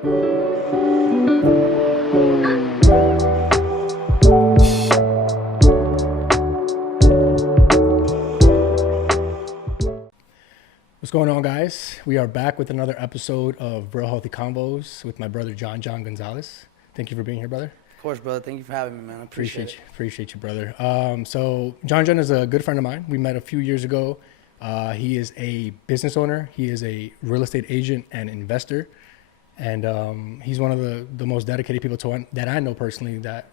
What's going on, guys? We are back with another episode of Real Healthy Convos with my brother Johnjon Gonzalez. Thank you for being here, brother. Of course, brother. Thank you for having me, man. I appreciate it. Appreciate you, brother. So Johnjon is a good friend of mine. We met a few years ago. He is a business owner. He is a real estate agent and investor. And he's one of the most dedicated people that I know personally that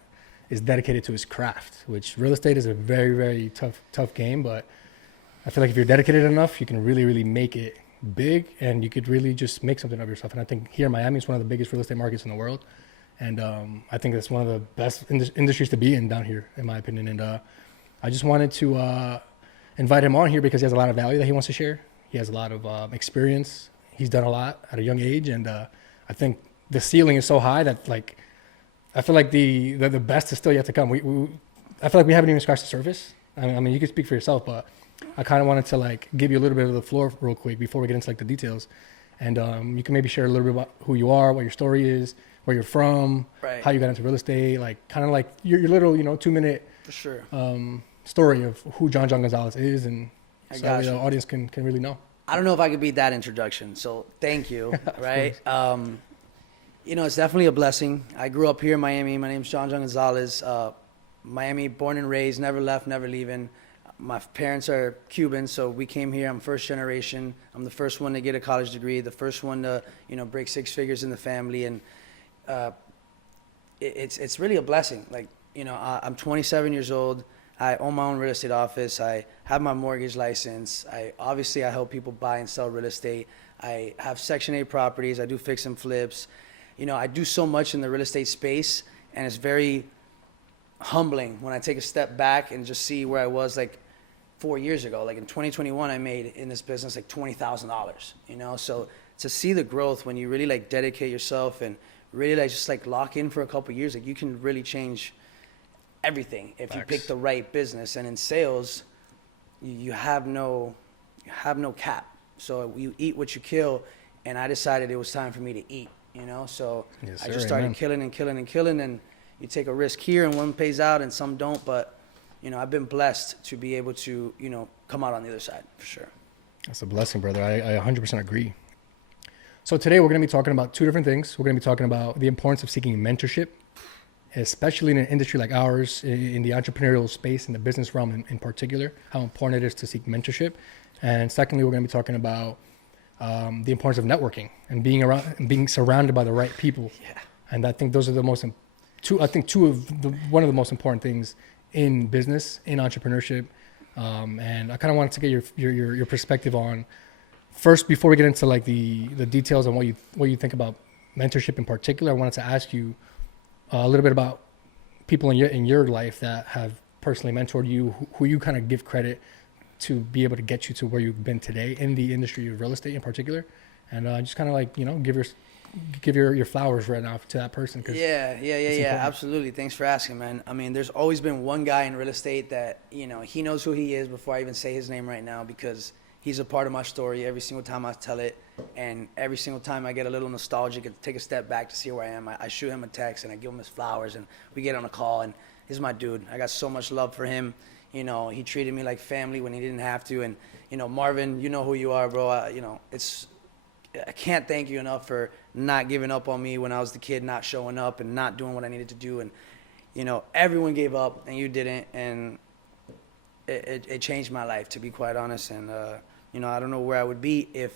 is dedicated to his craft, which real estate is a very, very tough game. But I feel like if you're dedicated enough, you can really, really make it big and you could really just make something of yourself. And I think here in Miami, it's one of the biggest real estate markets in the world. And I think that's one of the best industries to be in down here, in my opinion. And I just wanted to invite him on here because he has a lot of value that he wants to share. He has a lot of experience. He's done a lot at a young age. And I think the ceiling is so high that, like, I feel like the best is still yet to come. I feel like we haven't even scratched the surface. I mean, you can speak for yourself, but I kind of wanted to, like, give you a little bit of the floor real quick before we get into, like, the details. And you can maybe share a little bit about who you are, what your story is, where you're from, right, how you got into real estate, like kind of like your little, 2-minute for sure story of who Johnjon Gonzalez is, and so the audience can really know. I don't know if I could beat that introduction, so thank you. Right. It's definitely a blessing. I grew up here in Miami. My name's Johnjon Gonzalez. Miami, born and raised, never left, never leaving. My parents are Cuban, so we came here. I'm first generation. I'm the first one to get a college degree, the first one to, break six figures in the family. And it's really a blessing. Like, I'm 27 years old. I own my own real estate office. I have my mortgage license. I help people buy and sell real estate. I have Section 8 properties. I do fix and flips. I do so much in the real estate space, and it's very humbling when I take a step back and just see where I was like 4 years ago. Like in 2021, I made in this business like $20,000, so to see the growth when you really like dedicate yourself and really like just like lock in for a couple of years, like you can really change everything if you pick the right business. And in sales, you have no cap. So you eat what you kill, and I decided it was time for me to eat, so yes, I just started killing, and you take a risk here and one pays out and some don't, but I've been blessed to be able to, come out on the other side for sure. That's a blessing, brother. I 100% agree. So today we're going to be talking about two different things. We're going to be talking about the importance of seeking mentorship, especially in an industry like ours, in the entrepreneurial space, in the business realm in particular, how important it is to seek mentorship. And secondly, we're going to be talking about the importance of networking and being surrounded by the right people. Yeah. And I think those are one of the most important things in business, in entrepreneurship. And I kind of wanted to get your perspective on, first, before we get into like the details on what you think about mentorship in particular, I wanted to ask you a little bit about people in your life that have personally mentored you, who you kind of give credit to be able to get you to where you've been today in the industry of real estate in particular, and just kind of like give your flowers right now to that person. Yeah, absolutely. Thanks for asking, man. I mean, there's always been one guy in real estate that he knows who he is before I even say his name right now, because he's a part of my story every single time I tell it, and every single time I get a little nostalgic and take a step back to see where I am, I shoot him a text and I give him his flowers, and we get on a call, and he's my dude. I got so much love for him. He treated me like family when he didn't have to, and Marvin, you know who you are, bro. I can't thank you enough for not giving up on me when I was the kid, not showing up and not doing what I needed to do, and everyone gave up and you didn't, and it changed my life, to be quite honest. And I don't know where I would be if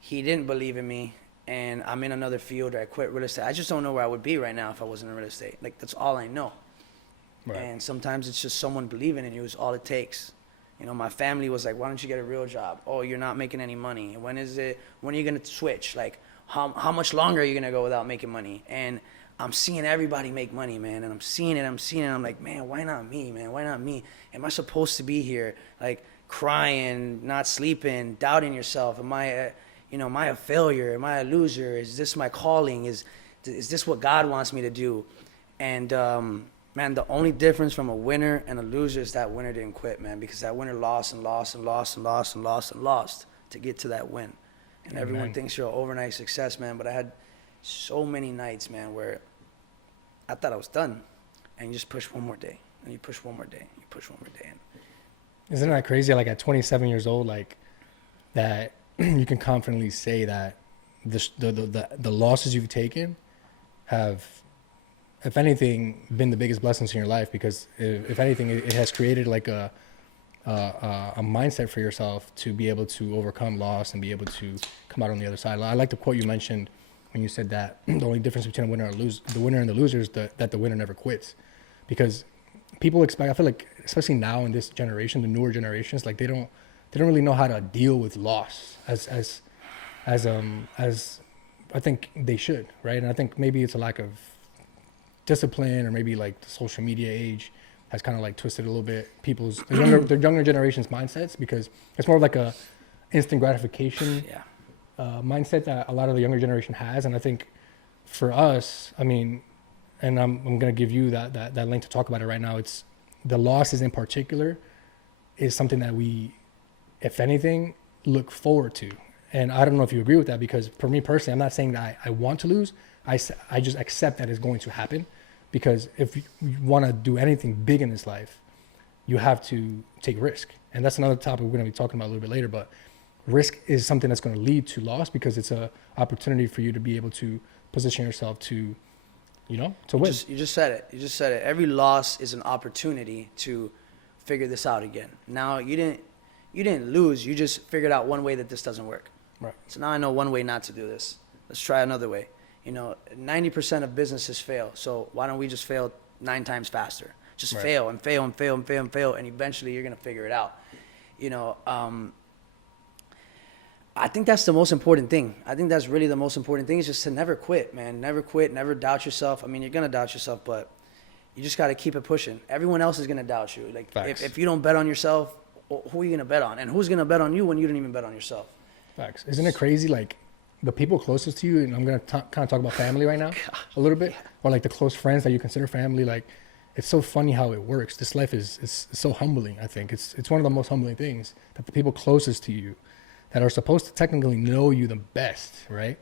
he didn't believe in me and I'm in another field or I quit real estate. I just don't know where I would be right now if I wasn't in real estate. Like, that's all I know. Right. And sometimes it's just someone believing in you is all it takes. My family was like, why don't you get a real job? Oh, you're not making any money. When are you going to switch? Like, how much longer are you going to go without making money? And I'm seeing everybody make money, man. And I'm seeing it. I'm like, man, why not me, man? Why not me? Am I supposed to be here? Like, crying, not sleeping, doubting yourself. Am I a failure? Am I a loser? Is this my calling? Is this what God wants me to do? And, man, the only difference from a winner and a loser is that winner didn't quit, man, because that winner lost and lost and lost and lost and lost and lost to get to that win. And everyone thinks you're an overnight success, man. But I had, so many nights, man, where I thought I was done, and you just push one more day, and you push one more day, you push one more day. Isn't that crazy? Like at 27 years old, like that you can confidently say that the losses you've taken have, if anything, been the biggest blessings in your life, because if anything, it has created like a mindset for yourself to be able to overcome loss and be able to come out on the other side. I like the quote you mentioned when you said that the only difference between the winner and the loser is that the winner never quits, because people expect, I feel like, especially now in this generation, the newer generations, like they don't really know how to deal with loss as I think they should, right? And I think maybe it's a lack of discipline, or maybe like the social media age has kind of like twisted a little bit the younger generation's mindsets, because it's more of like a instant gratification mindset that a lot of the younger generation has. And I think for us, I mean, and I'm going to give you that link to talk about it right now. It's the losses in particular is something that we, if anything, look forward to. And I don't know if you agree with that, because for me personally, I'm not saying that I want to lose. I just accept that it's going to happen, because if you want to do anything big in this life, you have to take risk. And that's another topic we're going to be talking about a little bit later. But risk is something that's going to lead to loss, because it's an opportunity for you to be able to position yourself to, to win. You just said it. Every loss is an opportunity to figure this out again. Now, you didn't lose. You just figured out one way that this doesn't work. Right. So now I know one way not to do this. Let's try another way. 90% of businesses fail. So why don't we just fail 9 times faster? Just fail and fail and fail and fail and fail, and eventually you're going to figure it out. I think that's the most important thing. I think that's really the most important thing, is just to never quit, man. Never quit, never doubt yourself. I mean, you're going to doubt yourself, but you just got to keep it pushing. Everyone else is going to doubt you. Like, if you don't bet on yourself, who are you going to bet on? And who's going to bet on you when you didn't even bet on yourself? Facts. Isn't it crazy? Like, the people closest to you, and I'm going to kind of talk about family right now a little bit, or like the close friends that you consider family. Like, it's so funny how it works. This life is so humbling. I think it's one of the most humbling things, that the people closest to you that are supposed to technically know you the best, right?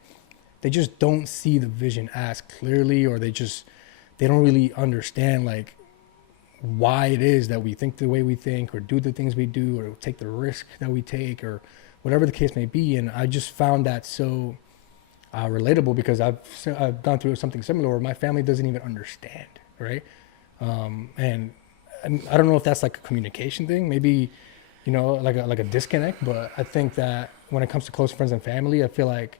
They just don't see the vision as clearly, or they don't really understand like why it is that we think the way we think, or do the things we do, or take the risk that we take, or whatever the case may be. And I just found that so relatable, because I've gone through something similar where my family doesn't even understand, right? And I don't know if that's like a communication thing, maybe, like a disconnect. But I think that when it comes to close friends and family, I feel like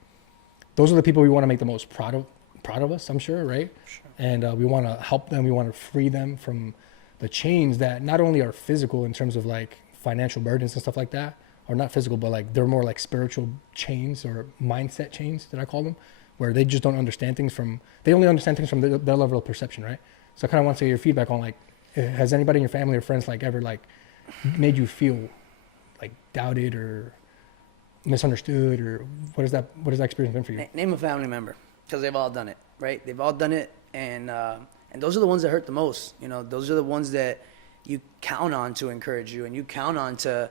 those are the people we want to make the most proud of us, I'm sure, right? Sure. And we want to help them. We want to free them from the chains that not only are physical in terms of like financial burdens and stuff like that, or not physical, but like they're more like spiritual chains, or mindset chains that I call them, where they just don't understand things they only understand things from their level of perception, right? So I kind of want to get your feedback on, like, has anybody in your family or friends like ever like made you feel like doubted or misunderstood, or what has that experience been for you? Name a family member, because they've all done it, right? They've all done it, and those are the ones that hurt the most. Those are the ones that you count on to encourage you, and you count on to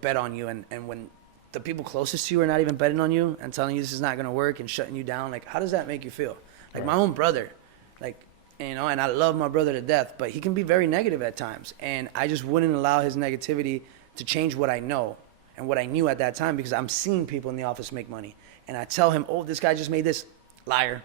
bet on you. And when the people closest to you are not even betting on you and telling you this is not going to work and shutting you down, like, how does that make you feel? Like, my own brother, like, and I love my brother to death, but he can be very negative at times. And I just wouldn't allow his negativity to change what I know and what I knew at that time, because I'm seeing people in the office make money. And I tell him, oh, this guy just made this. Liar.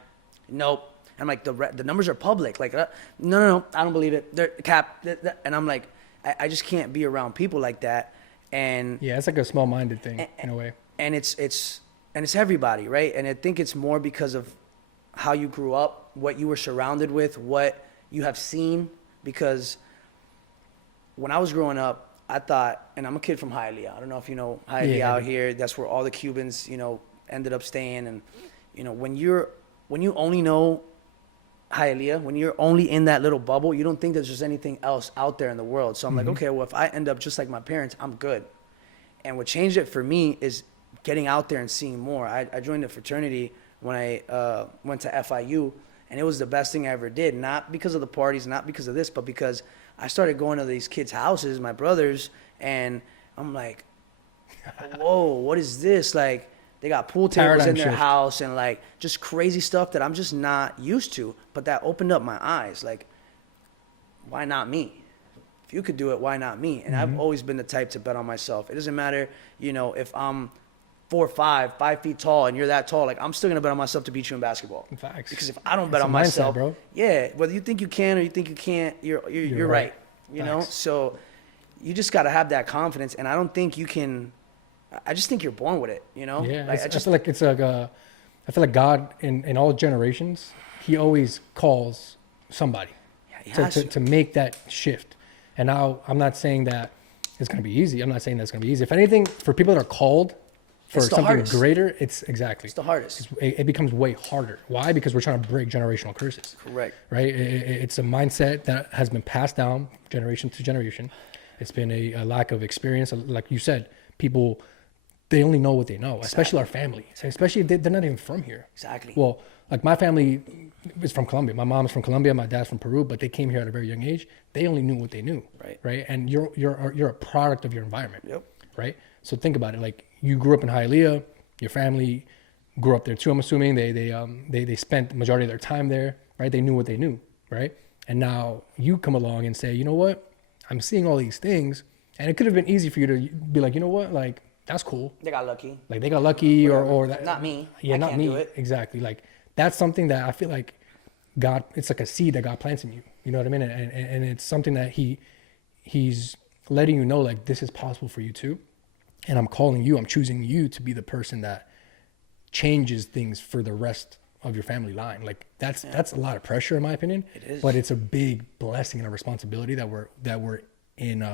Nope. I'm like, the numbers are public. Like, no, I don't believe it. They're cap. And I'm like, I just can't be around people like that. And yeah, it's like a small-minded thing in a way. And it's everybody, right? And I think it's more because of how you grew up, what you were surrounded with, what you have seen. Because when I was growing up, I thought, and I'm a kid from Hialeah. I don't know if you know Hialeah out here. That's where all the Cubans, ended up staying. And when you only know Hialeah, when you're only in that little bubble, you don't think there's just anything else out there in the world. So I'm like, okay, well, if I end up just like my parents, I'm good. And what changed it for me is getting out there and seeing more. I joined a fraternity when I went to FIU, and it was the best thing I ever did. Not because of the parties, not because of this, but because I started going to these kids' houses, my brothers, and I'm like, whoa, what is this? Like, they got pool tables Paradigm in their shift. house and like just crazy stuff that I'm just not used to. But that opened up my eyes. Like, why not me? If you could do it, why not me? And I've always been the type to bet on myself. It doesn't matter, you know, if I'm 4'5", 5 feet tall, and you're that tall. Like, I'm still gonna bet on myself to beat you in basketball. Facts. Because if I don't bet It's on a mindset, myself, bro. yeah, whether you think you can or you think you can't, you're right. You know, Facts. so you just gotta have that confidence. And I don't think you can. I just think you're born with it. You know, Yeah, like, I feel like it's like I feel like God in all generations, he always calls somebody he has to make that shift. And now I'm not saying that it's going to be easy. I'm not saying that's going to be easy. If anything, for people that are called for It's the something hardest. greater, it's exactly. It's the hardest. It becomes way harder. Why? Because we're trying to break generational curses. Correct. Right? It's a mindset that has been passed down generation to generation. It's been a lack of experience. Like you said, people, they only know what they know, especially our family, especially if they're not even from here. Exactly. Well, like my family is from Colombia. My mom's from Colombia. My dad's from Peru, but they came here at a very young age. They only knew what they knew. Right. Right. And you're a product of your environment. Yep. Right. So think about it. Like you grew up in Hialeah. Your family grew up there too. I'm assuming they spent the majority of their time there. Right. They knew what they knew. Right. And now you come along and say, you know what? I'm seeing all these things, and it could have been easy for you to be like, you know what? Like that's cool. They got lucky. Like they got lucky, or that. Not me. Yeah, I not can't me. do it. Exactly. Like that's something that I feel like God. It's like a seed that God plants in you. You know what I mean? And it's something that He's letting you know, like this is possible for you too. And I'm calling you. I'm choosing you to be the person that changes things for the rest of your family line. Like that's a lot of pressure in my opinion. It is. But it's a big blessing and a responsibility that we're in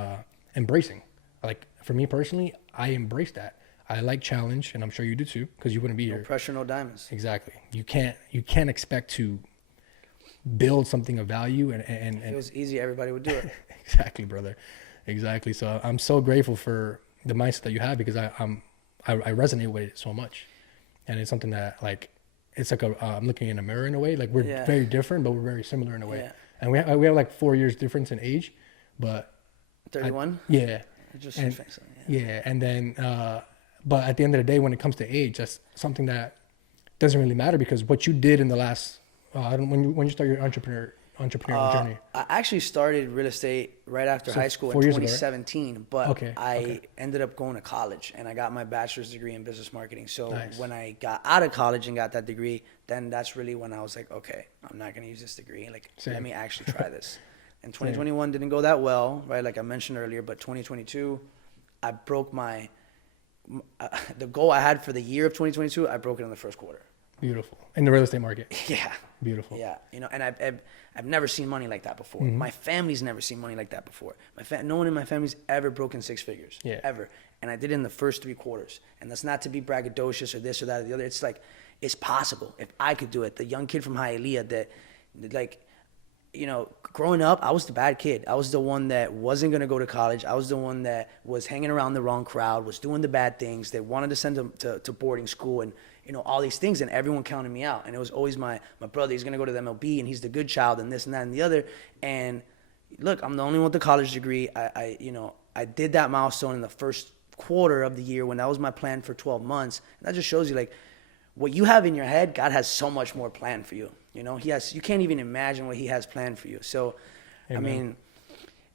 embracing. Like for me personally, I embrace that. I like challenge, and I'm sure you do too, because you wouldn't be No here. pressure, no diamonds. Exactly. You can't expect to build something of value and If it was easy, everybody would do it. Exactly, brother. Exactly. So I'm so grateful for the mindset that you have, because I resonate with it so much, and it's something that like it's like I'm looking in a mirror in a way. Like we're very different, but we're very similar in a way. Yeah. And we have like 4 years difference in age, but 31. yeah. Just And, yeah, and then, but at the end of the day, when it comes to age, that's something that doesn't really matter, because what you did in the last, when you start your entrepreneurial journey. I actually started real estate right after high school in 4 years ago, right? 2017, but Okay, I ended up going to college, and I got my bachelor's degree in business marketing. So Nice. when I got out of college and got that degree, then that's really when I was like, okay, I'm not going to use this degree. Like, Same. let me actually try this. And 2021 didn't go that well, right? Like I mentioned earlier, but 2022, I broke the goal I had for the year of 2022, I broke it in the first quarter. Beautiful. In the real estate market. Yeah. Beautiful. Yeah, you know, and I've never seen money like that before. Mm-hmm. My family's never seen money like that before. No one in my family's ever broken six figures, ever. And I did it in the first 3 quarters. And that's not to be braggadocious or this or that or the other. It's like, it's possible. If I could do it, the young kid from Hialeah that, like, you know, growing up, I was the bad kid. I was the one that wasn't going to go to college. I was the one that was hanging around the wrong crowd, was doing the bad things. They wanted to send them to boarding school and, you know, all these things, and everyone counted me out. And it was always my brother, he's going to go to the MLB, and he's the good child, and this and that and the other. And look, I'm the only one with the college degree. I did that milestone in the first quarter of the year when that was my plan for 12 months. And that just shows you, like, what you have in your head, God has so much more planned for you. You know, you can't even imagine what he has planned for you. So, Amen.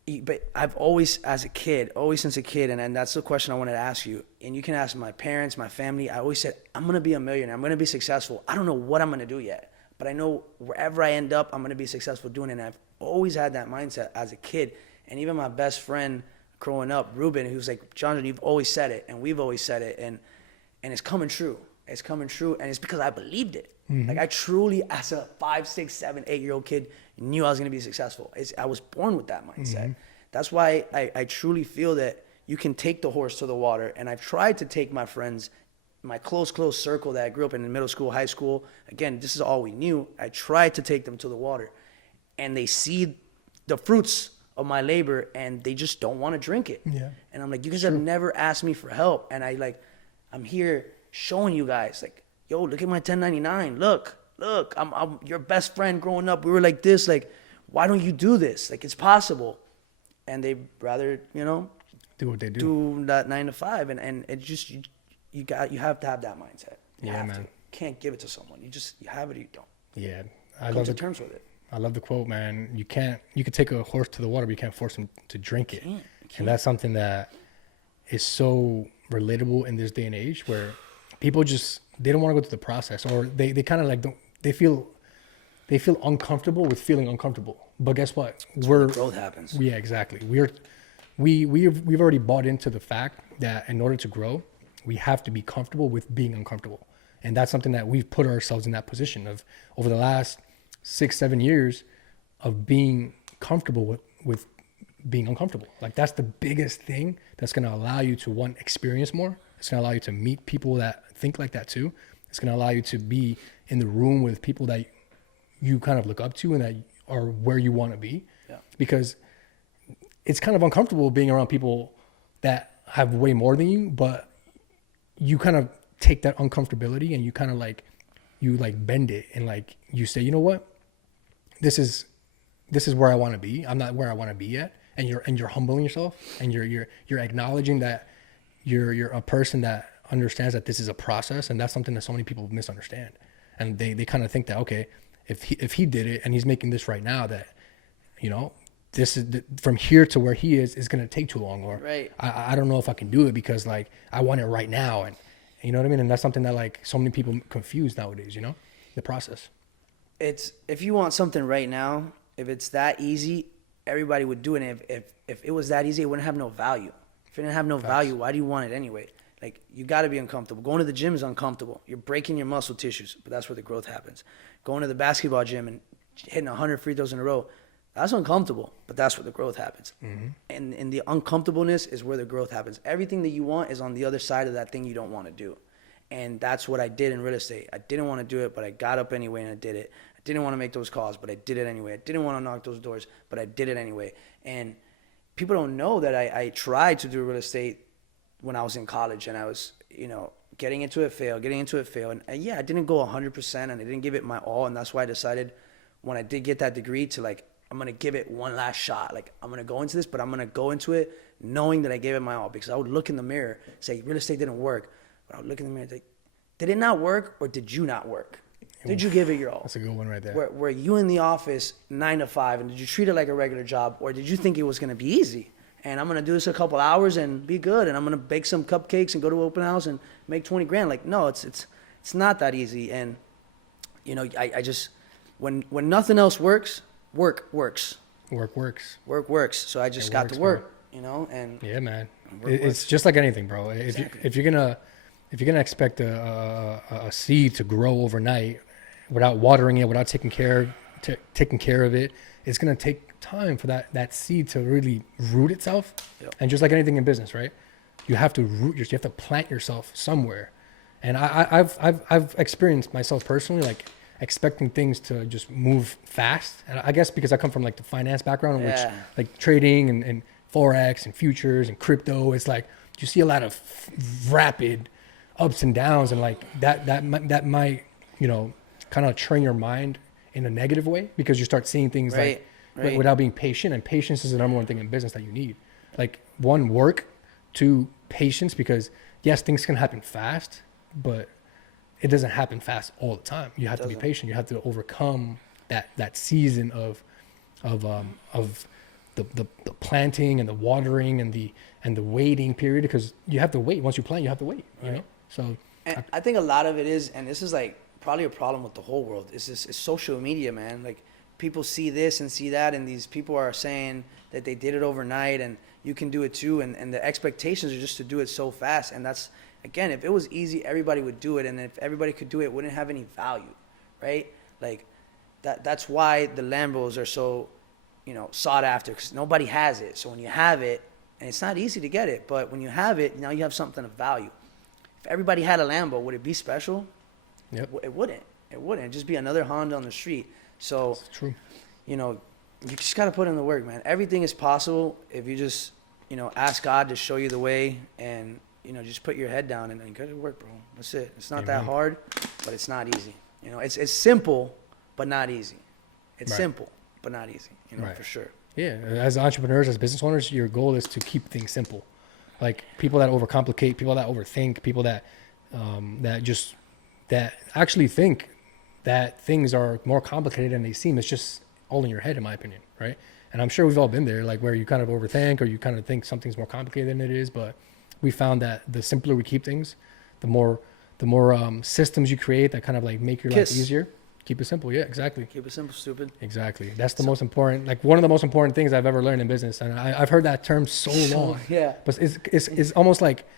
I mean, but I've always since a kid, and that's the question I wanted to ask you. And you can ask my parents, my family. I always said, I'm going to be a millionaire. I'm going to be successful. I don't know what I'm going to do yet, but I know wherever I end up, I'm going to be successful doing it. And I've always had that mindset as a kid. And even my best friend growing up, Ruben, who's like, Johnjon, you've always said it, and we've always said it, and it's coming true. It's coming true, and it's because I believed it. Mm-hmm. Like I truly, as a 5, 6, 7, 8-year-old kid, knew I was going to be successful. I was born with that mindset. Mm-hmm. That's why I truly feel that you can take the horse to the water. And I've tried to take my friends, my close circle that I grew up in middle school, high school. Again, this is all we knew. I tried to take them to the water, and they see the fruits of my labor, and they just don't want to drink it. Yeah. And I'm like, you guys have never asked me for help, and I'm here showing you guys, like, yo, look at my 1099. Look, I'm your best friend growing up. We were like this. Like, why don't you do this? Like, it's possible. And they rather, you know, do what they do. Do that 9 to 5, and it just, you have to have that mindset. You Yeah, have man. to. Can't give it to someone. You have it or you don't. Yeah. Come to terms with it. I love the quote, man. You could take a horse to the water, but you can't force him to drink it. You can't. And that's something that is so relatable in this day and age where people they don't want to go through the process, or they kind of like they feel uncomfortable with feeling uncomfortable. But guess what? Growth happens. Yeah, exactly. We've already bought into the fact that in order to grow, we have to be comfortable with being uncomfortable. And that's something that we've put ourselves in that position of over the last 6-7 years of being comfortable with being uncomfortable. Like that's the biggest thing that's going to allow you to experience more. It's going to allow you to meet people that think like that too. It's going to allow you to be in the room with people that you kind of look up to and that are where you want to be. Yeah. Because it's kind of uncomfortable being around people that have way more than you, but you kind of take that uncomfortability and you kind of you bend it and like you say, you know what, this is where I want to be. I'm not where I want to be yet. And you're humbling yourself and you're acknowledging that you're a person that understands that this is a process. And that's something that so many people misunderstand. And they kind of think that, okay, if he did it and he's making this right now, that, you know, this is from here to where he is going to take too long, or right. I don't know if I can do it because like I want it right now. And you know what I mean? And that's something that like so many people confuse nowadays, you know, the process. It's, if you want something right now, if it's that easy, everybody would do it. And if it was that easy, it wouldn't have no value. If it didn't have no value, why do you want it anyway? Like, you got to be uncomfortable. Going to the gym is uncomfortable. You're breaking your muscle tissues, but that's where the growth happens. Going to the basketball gym and hitting 100 free throws in a row, that's uncomfortable, but that's where the growth happens. Mm-hmm. And the uncomfortableness is where the growth happens. Everything that you want is on the other side of that thing you don't want to do. And that's what I did in real estate. I didn't want to do it, but I got up anyway and I did it. I didn't want to make those calls, but I did it anyway. I didn't want to knock those doors, but I did it anyway. And people don't know that I tried to do real estate when I was in college, and I was, you know, getting into it, fail. And yeah, I didn't go 100% and I didn't give it my all. And that's why I decided when I did get that degree to like, I'm going to give it one last shot. Like, I'm going to go into this, but I'm going to go into it knowing that I gave it my all, because I would look in the mirror, say real estate didn't work. But I would look in the mirror and say, did it not work or did you not work? Did you give it your all? That's a good one right there. Were you in the office 9 to 5 and did you treat it like a regular job, or did you think it was going to be easy? And I'm going to do this a couple hours and be good, and I'm going to bake some cupcakes and go to an open house and make 20 grand. Like, no, it's not that easy. And, you know, I just, when nothing else works, work works. Work works. Work works. So I just got to work, you know, and yeah, man. It's just like anything, bro. Exactly. If you're gonna expect a seed to grow overnight without watering it, without taking care of it, it's gonna take time for that seed to really root itself. Yep. And just like anything in business, right? You have to you have to plant yourself somewhere. And I've experienced myself personally, like expecting things to just move fast. And I guess because I come from like the finance background, which like trading and Forex and futures and crypto, it's like you see a lot of rapid ups and downs, and like that might, you know, kind of train your mind in a negative way, because you start seeing things right. Without being patient. And patience is the number one thing in business that you need. Like, one, work; two, patience, because yes, things can happen fast, but it doesn't happen fast all the time. You have to be patient. You have to overcome that season of the planting and the watering and the waiting period, because you have to wait. Once you plant, you have to wait. You know. So I think a lot of it is, and this is like probably a problem with the whole world, is social media, man. Like, people see this and see that, and these people are saying that they did it overnight and you can do it too, and the expectations are just to do it so fast. And that's, again, if it was easy, everybody would do it, and if everybody could do it, it wouldn't have any value, right? Like, that's why the Lambos are so, you know, sought after, because nobody has it. So when you have it, and it's not easy to get it, but when you have it, now you have something of value. If everybody had a Lambo, would it be special? Yep. It wouldn't. It'd just be another Honda on the street. So, it's true. You know, you just got to put in the work, man. Everything is possible if you just, you know, ask God to show you the way, and, you know, just put your head down and go to work, bro. That's it. It's not that hard, but it's not easy. You know, it's simple, but not easy. It's simple, but not easy, you know, for sure. Yeah. As entrepreneurs, as business owners, your goal is to keep things simple. Like, people that overcomplicate, people that overthink, people that that actually think that things are more complicated than they seem. It's just all in your head, in my opinion, right? And I'm sure we've all been there, like where you kind of overthink or you kind of think something's more complicated than it is. But we found that the simpler we keep things, the more systems you create that kind of like make your life easier. Keep it simple. Yeah, exactly. Keep it simple, stupid. Exactly. That's the most important, like one of the most important things I've ever learned in business. And I've heard that term so long. Yeah. But it's almost like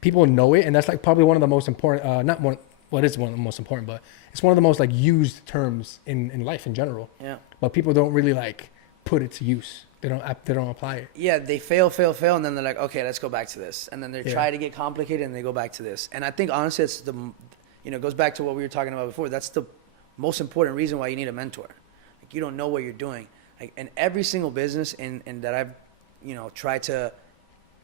people know it. And that's like probably one of the most important, not one, what is one of the most important, but it's one of the most like used terms in life in general. Yeah. But people don't really like put it to use. They don't apply it. Yeah, they fail, and then they're like, okay, let's go back to this. And then they try to get complicated and they go back to this. And I think honestly, it's it goes back to what we were talking about before. That's the most important reason why you need a mentor. Like you don't know what you're doing. Like in every single business and that I've, tried to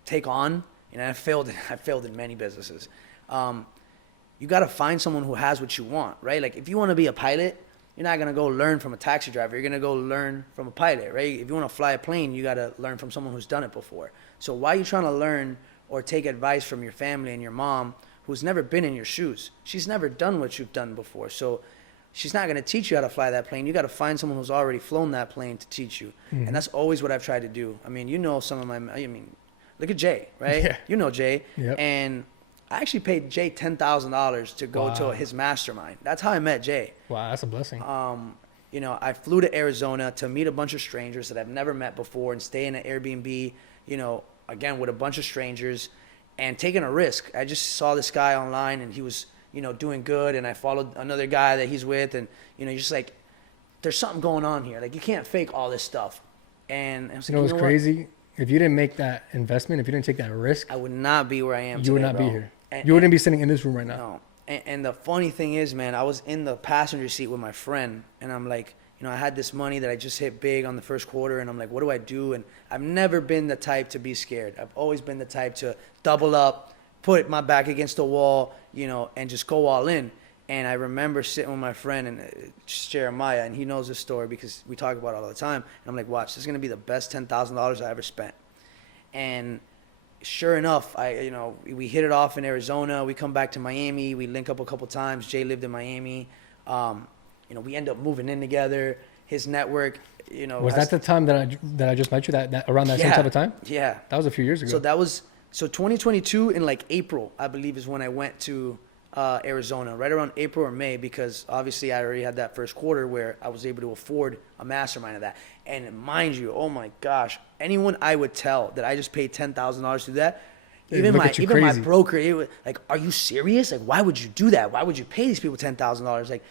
take on, I failed in many businesses. You got to find someone who has what you want, right? Like if you want to be a pilot, you're not going to go learn from a taxi driver. You're going to go learn from a pilot, right? If you want to fly a plane, you got to learn from someone who's done it before. So why are you trying to learn or take advice from your family and your mom who's never been in your shoes? She's never done what you've done before. So she's not going to teach you how to fly that plane. You got to find someone who's already flown that plane to teach you. Mm-hmm. And that's always what I've tried to do. I mean, look at Jay, right? Yeah. You know Jay. Yep. And I actually paid Jay $10,000 to go to his mastermind. That's how I met Jay. Wow, that's a blessing. I flew to Arizona to meet a bunch of strangers that I've never met before and stay in an Airbnb, again, with a bunch of strangers and taking a risk. I just saw this guy online and he was, doing good. And I followed another guy that he's with. And, you're just like, there's something going on here. Like, you can't fake all this stuff. And I was like, what's crazy? If you didn't make that investment, if you didn't take that risk, I would not be where I am today, you would not be here. You wouldn't be sitting in this room right now. No. And the funny thing is, man, I was in the passenger seat with my friend, and I'm like, I had this money that I just hit big on the first quarter, and I'm like, what do I do? And I've never been the type to be scared. I've always been the type to double up, put my back against the wall, and just go all in. And I remember sitting with my friend, and Jeremiah, and he knows this story because we talk about it all the time. And I'm like, watch, this is going to be the best $10,000 I ever spent. And sure enough, we hit it off in Arizona. We come back to Miami. We link up a couple times. Jay lived in Miami. We end up moving in together. His network, Was that the time that I just met you? That around that same type of time? Yeah. That was a few years ago. So 2022 in like April, I believe, is when I went to Arizona, right around April or May, because obviously I already had that first quarter where I was able to afford a mastermind of that. And mind you, oh my gosh, anyone I would tell that I just paid $10,000 to do that, even my broker, it was like, are you serious? Like, why would you do that? Why would you pay these people $10,000? Like,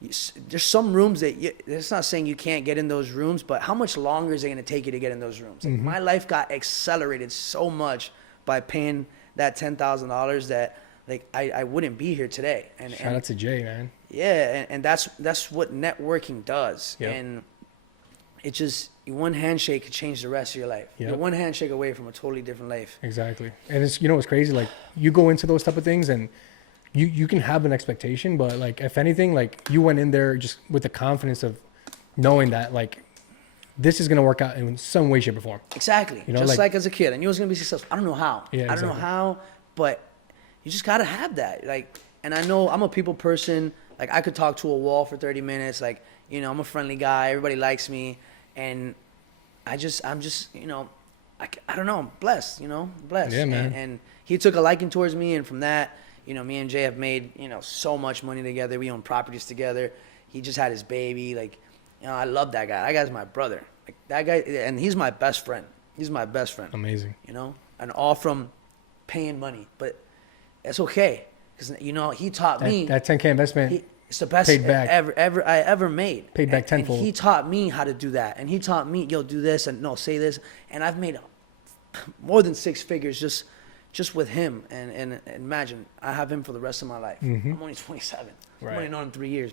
there's some rooms that it's not saying you can't get in those rooms, but how much longer is it going to take you to get in those rooms? Like, mm-hmm. My life got accelerated so much by paying that $10,000 that like I wouldn't be here today. And shout out to Jay, man. Yeah, and that's what networking does. Yep. And it just, one handshake could change the rest of your life. Yep. You're one handshake away from a totally different life. Exactly. And it's, it's crazy. Like, you go into those type of things and you can have an expectation, but like, if anything, like, you went in there just with the confidence of knowing that like this is going to work out in some way, shape, or form. Exactly. Just like as a kid, I knew I was going to be successful. I don't know how. Yeah, I don't know how, but you just got to have that. Like, and I know I'm a people person. Like, I could talk to a wall for 30 minutes. Like, I'm a friendly guy. Everybody likes me. And I'm just, I don't know. I'm blessed, blessed. Yeah, man. And he took a liking towards me. And from that, me and Jay have made, so much money together. We own properties together. He just had his baby. Like, I love that guy. That guy's my brother. Like, that guy, and he's my best friend. He's my best friend. Amazing. And all from paying money. But it's okay. Because, he taught me. That 10K investment. It's the best I ever made. Paid back tenfold. And he taught me how to do that. And he taught me, do this and no, say this. And I've made more than 6 figures just with him. And imagine, I have him for the rest of my life. Mm-hmm. I'm only 27. Right. I've only known him 3 years.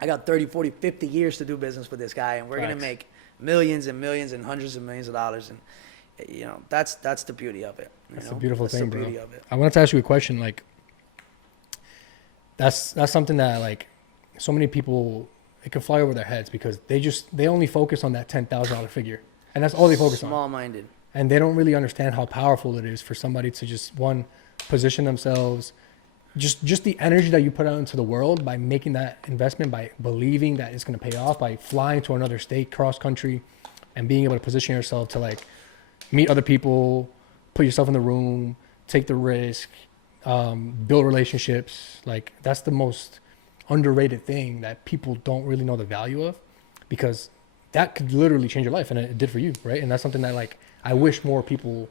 I got 30, 40, 50 years to do business with this guy. And we're going to make millions and millions and hundreds of millions of dollars. And, that's the beauty of it. That's the beautiful thing, bro. Beauty of it. I wanted to ask you a question. Like, that's something that like so many people, it can fly over their heads because they only focus on that $10,000 figure, and that's all they focus on. Small-minded. And they don't really understand how powerful it is for somebody to just position themselves, just the energy that you put out into the world by making that investment, by believing that it's going to pay off, by flying to another state, cross country, and being able to position yourself to like meet other people, put yourself in the room, take the risk, build relationships. Like that's the most underrated thing that people don't really know the value of, because that could literally change your life, and it did for you, right? And that's something that like I wish more people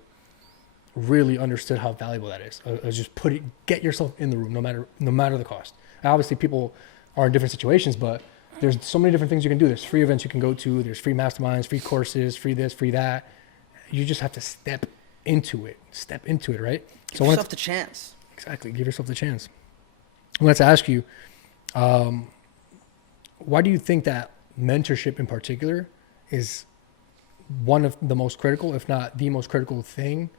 really understood how valuable that is. Just get yourself in the room, no matter the cost. And obviously, people are in different situations, but there's so many different things you can do. There's free events you can go to. There's free masterminds, free courses, free this, free that. You just have to step into it, right? Give yourself the chance. Exactly, give yourself the chance. I wanted to ask you, why do you think that mentorship in particular is one of the most critical, if not the most critical thing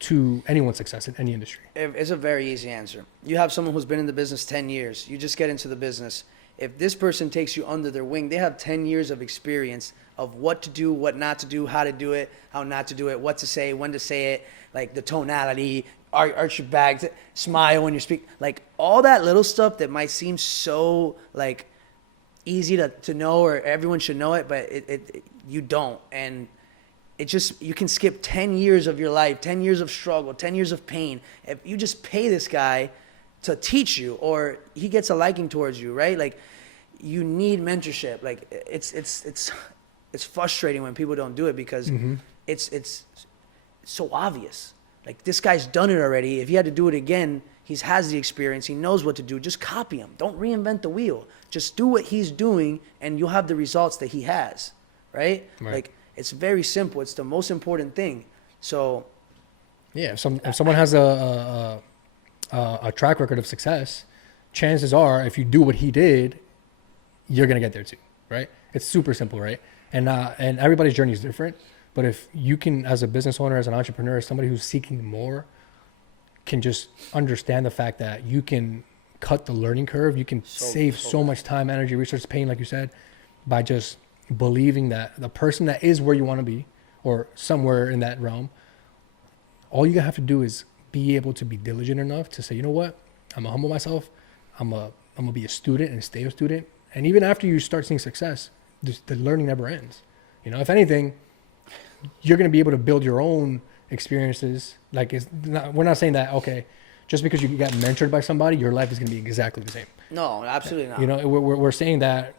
to anyone's success in any industry? It's a very easy answer. You have someone who's been in the business 10 years. You just get into the business. If this person takes you under their wing, they have 10 years of experience of what to do, what not to do, how to do it, how not to do it, what to say, when to say it, like the tonality, arch your back, smile when you speak, like all that little stuff that might seem so like easy to know, or everyone should know it, but you don't. And it just, you can skip 10 years of your life, 10 years of struggle, 10 years of pain. If you just pay this guy to teach you, or he gets a liking towards you, right? Like you need mentorship. Like it's frustrating when people don't do it, because it's so obvious. Like this guy's done it already. If he had to do it again, he has the experience. He knows what to do. Just copy him. Don't reinvent the wheel. Just do what he's doing, and you'll have the results that he has, right? Like it's very simple. It's the most important thing. So, yeah, if someone has a track record of success, chances are, if you do what he did, you're gonna get there too, right? It's super simple, right? And everybody's journey is different. But if you can, as a business owner, as an entrepreneur, as somebody who's seeking more, can just understand the fact that you can cut the learning curve, you can save so much time, energy, resources, pain, like you said, by just believing that the person that is where you want to be, or somewhere in that realm, all you have to do is be able to be diligent enough to say, you know what, I'm gonna humble myself, I'm gonna be a student and stay a student. And even after you start seeing success, the learning never ends. You know, if anything, you're going to be able to build your own experiences. Like we're not saying that, okay, just because you got mentored by somebody, your life is going to be exactly the same. No, absolutely not. You know, we're saying that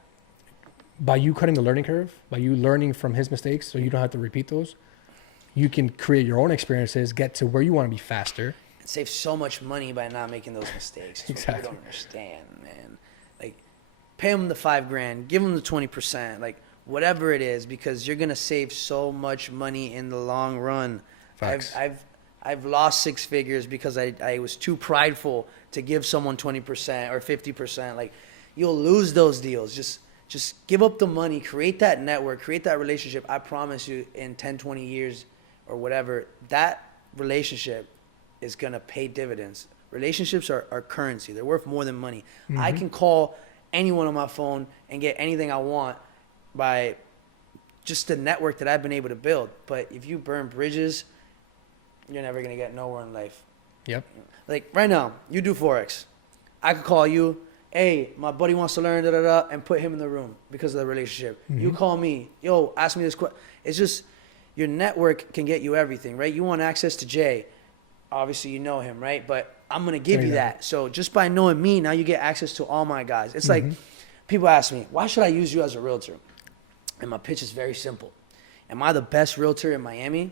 by you cutting the learning curve, by you learning from his mistakes so you don't have to repeat those, you can create your own experiences, get to where you want to be faster. Save so much money by not making those mistakes. That's Exactly. what people don't understand, man. Like, pay them the $5,000, give them the 20%. Like, whatever it is, because you're gonna save so much money in the long run. Facts. I've lost 6 figures because I was too prideful to give someone 20% or 50%. Like, you'll lose those deals. Just give up the money, create that network, create that relationship. I promise you, in 10, 20 years or whatever, that relationship is gonna pay dividends. Relationships are currency. They're worth more than money. I can call anyone on my phone and get anything I want by just the network that I've been able to build. But if you burn bridges, you're never going to get nowhere in life. Yep. Like right now, you do Forex. I could call you, hey, my buddy wants to learn, and put him in the room because of the relationship. You call me, yo, ask me this question. It's just, your network can get you everything, right? You want access to Jay. Obviously, you know him, right? But I'm going to give you that. So just by knowing me, now you get access to all my guys. It's like, people ask me, why should I use you as a realtor? And my pitch is very simple. Am I the best realtor in Miami?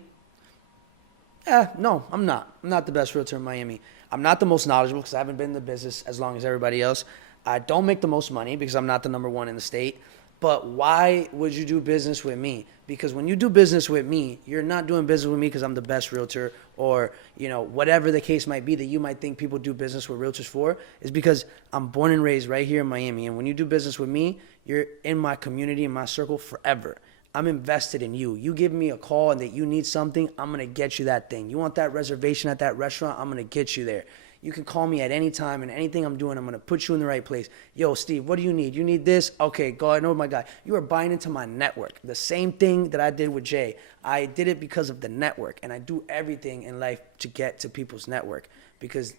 No, I'm not. I'm not the best realtor in Miami. I'm not the most knowledgeable because I haven't been in the business as long as everybody else. I don't make the most money because I'm not the number one in the state. But why would you do business with me? Because when you do business with me, you're not doing business with me because I'm the best realtor, or, you know, whatever the case might be that you might think people do business with realtors for, is because I'm born and raised right here in Miami. And when you do business with me, you're in my community, in my circle forever. I'm invested in you. You give me a call and that you need something, I'm going to get you that thing. You want that reservation at that restaurant, I'm going to get you there. You can call me at any time, and anything I'm doing, I'm going to put you in the right place. Yo, Steve, what do you need? You need this? Okay, go ahead. I know my guy. You are buying into my network. The same thing that I did with Jay. I did it because of the network, and I do everything in life to get to people's network, because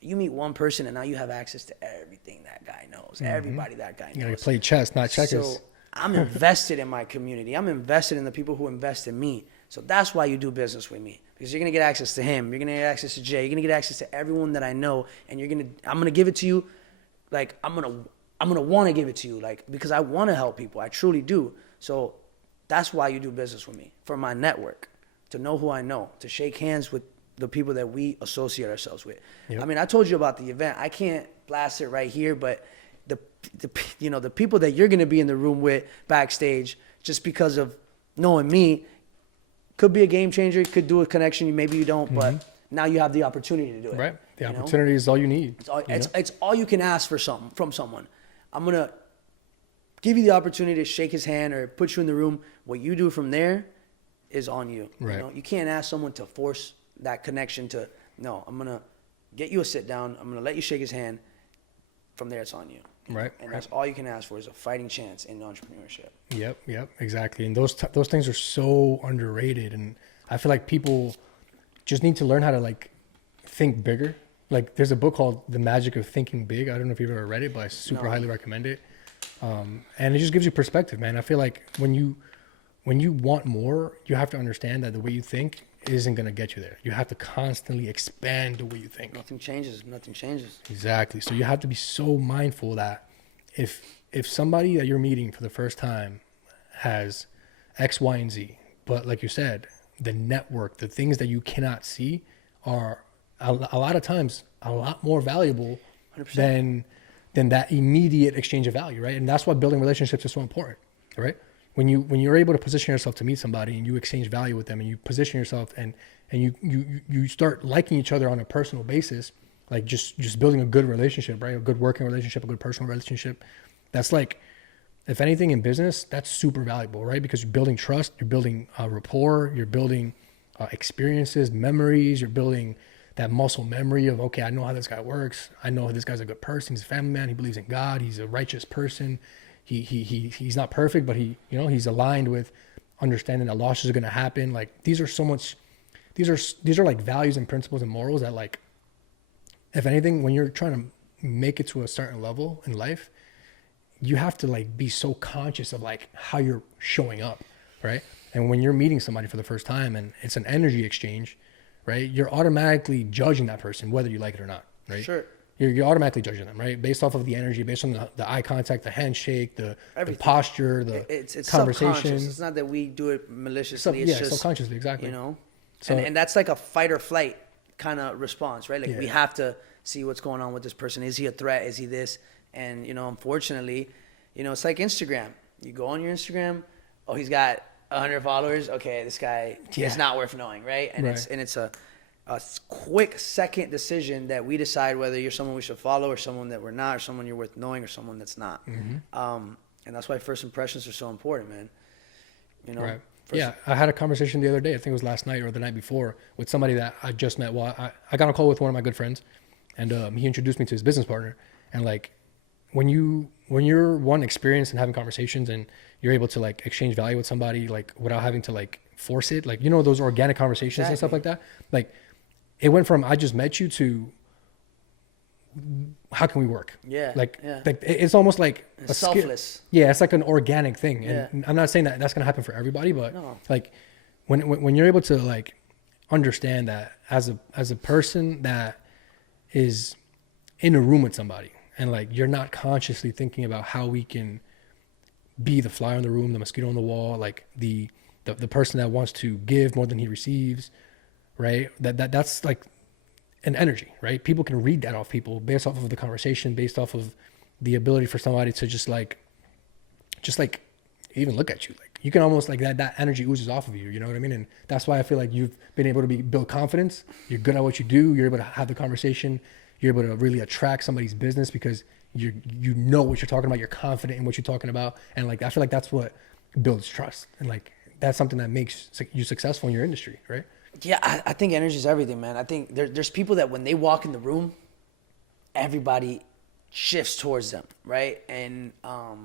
You meet one person and now you have access to everything that guy knows, everybody that guy knows. You gotta play chess, not checkers. So I'm invested in my community. I'm invested in the people who invest in me. So that's why you do business with me, because you're gonna get access to him. You're gonna get access to Jay. You're gonna get access to everyone that I know, and I'm gonna give it to you, like I'm gonna want to give it to you, like because I want to help people. I truly do. So that's why you do business with me, for my network, to know who I know, to shake hands with the people that we associate ourselves with. Yep. I mean, I told you about the event. I can't blast it right here, but the people that you're gonna be in the room with backstage, just because of knowing me, could be a game changer. Could do a connection. Maybe you don't, but now you have the opportunity to do it. Right. The opportunity is all you need. It's all you can ask from someone. I'm gonna give you the opportunity to shake his hand or put you in the room. What you do from there is on you. Right. You can't ask someone to force that connection to. No, I'm gonna get you a sit down. I'm gonna let you shake his hand. From there, it's on you. Right. And that's all you can ask for, is a fighting chance in entrepreneurship. Yep, exactly. And those things are so underrated, and I feel like people just need to learn how to like think bigger. Like there's a book called The Magic of Thinking Big. I don't know if you've ever read it, but I super highly recommend it. And it just gives you perspective, man. I feel like when you want more, you have to understand that the way you think isn't going to get you there. You have to constantly expand the way you think. Nothing changes. Exactly. So you have to be so mindful that if somebody that you're meeting for the first time has X, Y, and Z, but like you said, the network, the things that you cannot see are a lot of times a lot more valuable 100%. than that immediate exchange of value, right? And that's why building relationships is so important, right? When you're able to position yourself to meet somebody and you exchange value with them and you position yourself and you start liking each other on a personal basis, like just building a good relationship, right? A good working relationship, a good personal relationship. That's like, if anything in business, that's super valuable, right? Because you're building trust, you're building rapport, you're building experiences, memories, you're building that muscle memory of, okay, I know how this guy works. I know this guy's a good person. He's a family man. He believes in God. He's a righteous person. He's not perfect, but he's aligned with understanding that losses are going to happen. Like these are like values and principles and morals that, like, if anything, when you're trying to make it to a certain level in life, you have to like be so conscious of like how you're showing up, right? And when you're meeting somebody for the first time and it's an energy exchange, right? You're automatically judging that person, whether you like it or not, right? Sure. You're automatically judging them, right? Based off of the energy, based on the eye contact, the handshake, the posture, it's conversation. It's not that we do it maliciously. It's just subconsciously, exactly. So, and that's like a fight or flight kind of response, right? Like we have to see what's going on with this person. Is he a threat? Is he this? And unfortunately, it's like Instagram. You go on your Instagram, oh, he's got 100 followers. Okay, this guy is not worth knowing, right? And it's a quick second decision that we decide whether you're someone we should follow or someone that we're not, or someone you're worth knowing or someone that's not. And that's why first impressions are so important, man. Right. Yeah, I had a conversation the other day, I think it was last night or the night before, with somebody that I just met. Well, I got on a call with one of my good friends, and he introduced me to his business partner. And like, when you're one experienced and having conversations and you're able to like exchange value with somebody, like without having to like force it, like, those organic conversations and stuff like that, like it went from I just met you to how can we work? Like it's almost like it's selfless. It's like an organic thing. And I'm not saying that that's going to happen for everybody, but like when you're able to like understand that as a person that is in a room with somebody, and like you're not consciously thinking about how we can be the fly on the room, the mosquito on the wall, like the person that wants to give more than he receives, right? That's like an energy, right? People can read that off people based off of the conversation, based off of the ability for somebody to just like even look at you. Like you can almost like that energy oozes off of you. You know what I mean? And that's why I feel like you've been able to build confidence. You're good at what you do. You're able to have the conversation. You're able to really attract somebody's business because you know what you're talking about. You're confident in what you're talking about. And like, I feel like that's what builds trust. And like, that's something that makes you successful in your industry, right? Yeah, I think energy is everything, man. I think there's people that when they walk in the room, everybody shifts towards them, right? And, I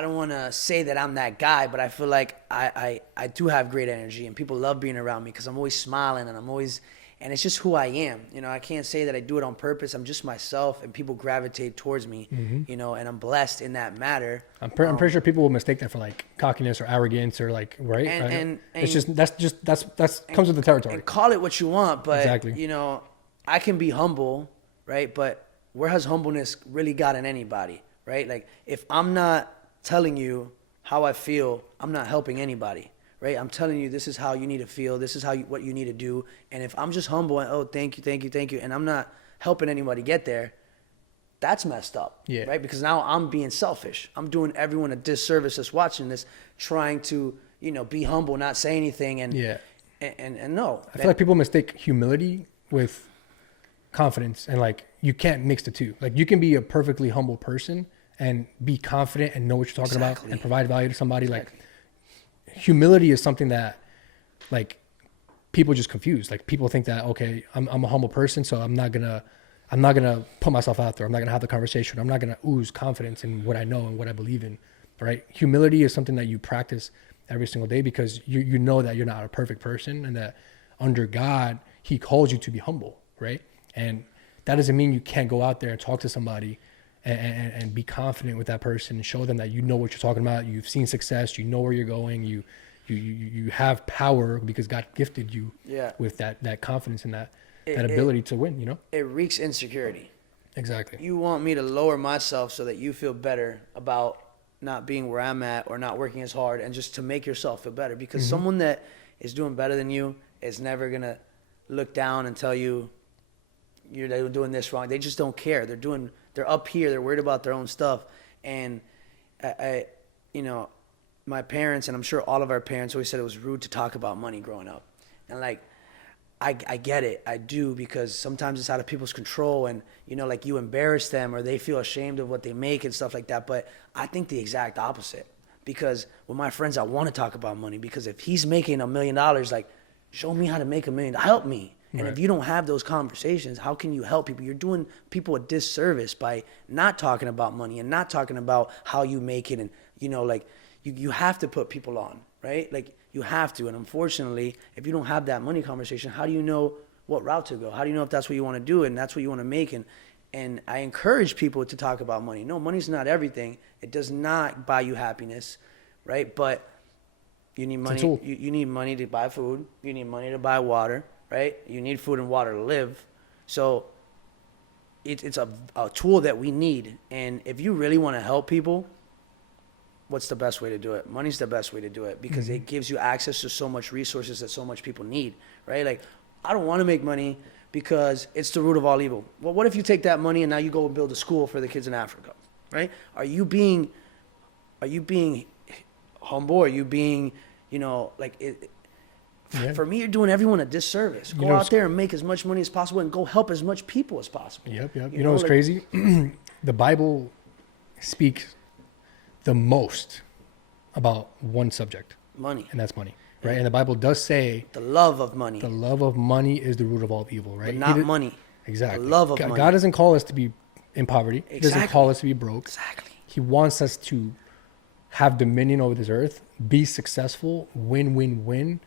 don't want to say that I'm that guy, but I feel like I do have great energy and people love being around me because I'm always smiling and I'm always And it's just who I am. You know, I can't say that I do it on purpose. I'm just myself, and people gravitate towards me, you know, and I'm blessed in that matter. I'm pretty sure people will mistake that for like cockiness or arrogance or like, right? And it's that's comes with the territory. And call it what you want, but exactly. You know, I can be humble, right? But where has humbleness really gotten anybody, right? Like if I'm not telling you how I feel, I'm not helping anybody. Right, I'm telling you, this is how you need to feel. This is what you need to do. And if I'm just humble and thank you, and I'm not helping anybody get there, that's messed up. Yeah. Right, because now I'm being selfish. I'm doing everyone a disservice that's watching this, trying to be humble, not say anything, and no. I feel like people mistake humility with confidence, and like you can't mix the two. Like you can be a perfectly humble person and be confident and know what you're talking about and provide value to somebody. Like. Humility is something that like people just confuse. Like people think that, okay, I'm a humble person, so I'm not gonna put myself out there. I'm not gonna have the conversation. I'm not gonna ooze confidence in what I know and what I believe in, right? Humility is something that you practice every single day because you know that you're not a perfect person and that under God, he calls you to be humble, right? And that doesn't mean you can't go out there and talk to somebody and be confident with that person and show them that you know what you're talking about. You've seen success. You know where you're going. You have power because God gifted you with that confidence and that ability to win, you know? It reeks insecurity. Exactly. You want me to lower myself so that you feel better about not being where I'm at or not working as hard and just to make yourself feel better because someone that is doing better than you is never going to look down and tell you you're doing this wrong. They just don't care. They're up here. They're worried about their own stuff. And I my parents, and I'm sure all of our parents always said it was rude to talk about money growing up. And like, I get it. I do, because sometimes it's out of people's control and, like you embarrass them or they feel ashamed of what they make and stuff like that. But I think the exact opposite, because with my friends, I want to talk about money because if he's making $1 million, like show me how to make $1 million, help me. And if you don't have those conversations, how can you help people? You're doing people a disservice by not talking about money and not talking about how you make it. And, like you have to put people on, right? Like you have to. And unfortunately, if you don't have that money conversation, how do you know what route to go? How do you know if that's what you want to do and that's what you want to make? And I encourage people to talk about money. No, money's not everything. It does not buy you happiness, right? But you need money. You need money to buy food. You need money to buy water. Right? You need food and water to live. So it's a tool that we need. And if you really want to help people, what's the best way to do it? Money's the best way to do it because it gives you access to so much resources that so much people need, right? Like, I don't want to make money because it's the root of all evil. Well, what if you take that money and now you go and build a school for the kids in Africa, right? Are you being humble? Are you being, For me, you're doing everyone a disservice. Go out there and make as much money as possible and go help as much people as possible. Yep. You know what's crazy? The Bible speaks the most about one subject. Money. And that's money, right? Yeah. And the Bible does say... the love of money. The love of money is the root of all evil, right? But not money. Exactly. The love of money. God doesn't call us to be in poverty. He doesn't call us to be broke. Exactly. He wants us to have dominion over this earth, be successful, win,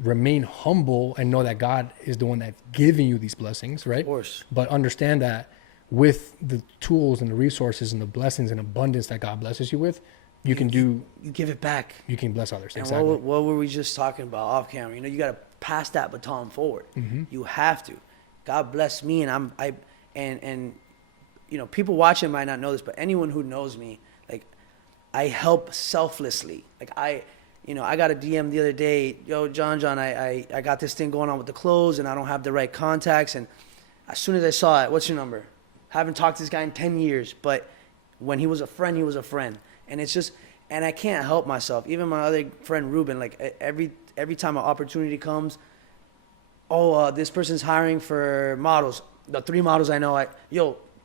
remain humble, and know that God is the one that's giving you these blessings, right? Of course. But understand that with the tools and the resources and the blessings and abundance that God blesses you with, you give it back. You can bless others. And exactly. what were we just talking about off camera? You got to pass that baton forward. You have to. God bless me, and people watching might not know this, but anyone who knows me, like, I help selflessly. Like I got a DM the other day, yo, John, I got this thing going on with the clothes and I don't have the right contacts. And as soon as I saw it, what's your number? Haven't talked to this guy in 10 years, but when he was a friend, he was a friend. And it's just, and I can't help myself. Even my other friend, Ruben, like every time an opportunity comes, this person's hiring for models. The 3 models I know,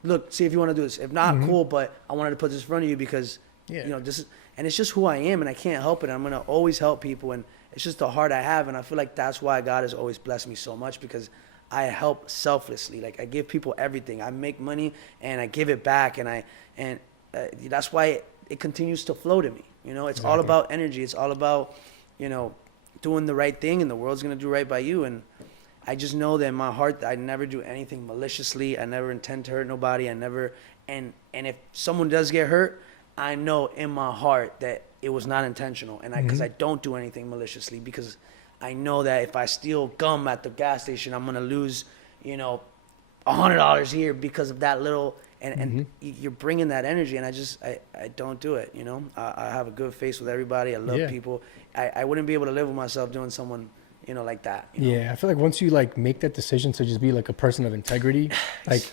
look, see if you want to do this. If not, cool, but I wanted to put this in front of you because, this is, and it's just who I am, and I can't help it. I'm going to always help people, and it's just the heart I have, and I feel like that's why God has always blessed me so much, because I help selflessly. Like, I give people everything. I make money, and I give it back, and that's why it continues to flow to me. It's Exactly. all about energy. It's all about, doing the right thing, and the world's going to do right by you, and I just know that in my heart that I never do anything maliciously. I never intend to hurt nobody. I never, and if someone does get hurt, I know in my heart that it was not intentional. And because I don't do anything maliciously, because I know that if I steal gum at the gas station, I'm going to lose, you know, $100 here because of that little, and you're bringing that energy, and I don't do it, you know. I have a good face with everybody. I love people. I wouldn't be able to live with myself doing someone, you know, like that. You know? Yeah, I feel like once you like make that decision to just be like a person of integrity, like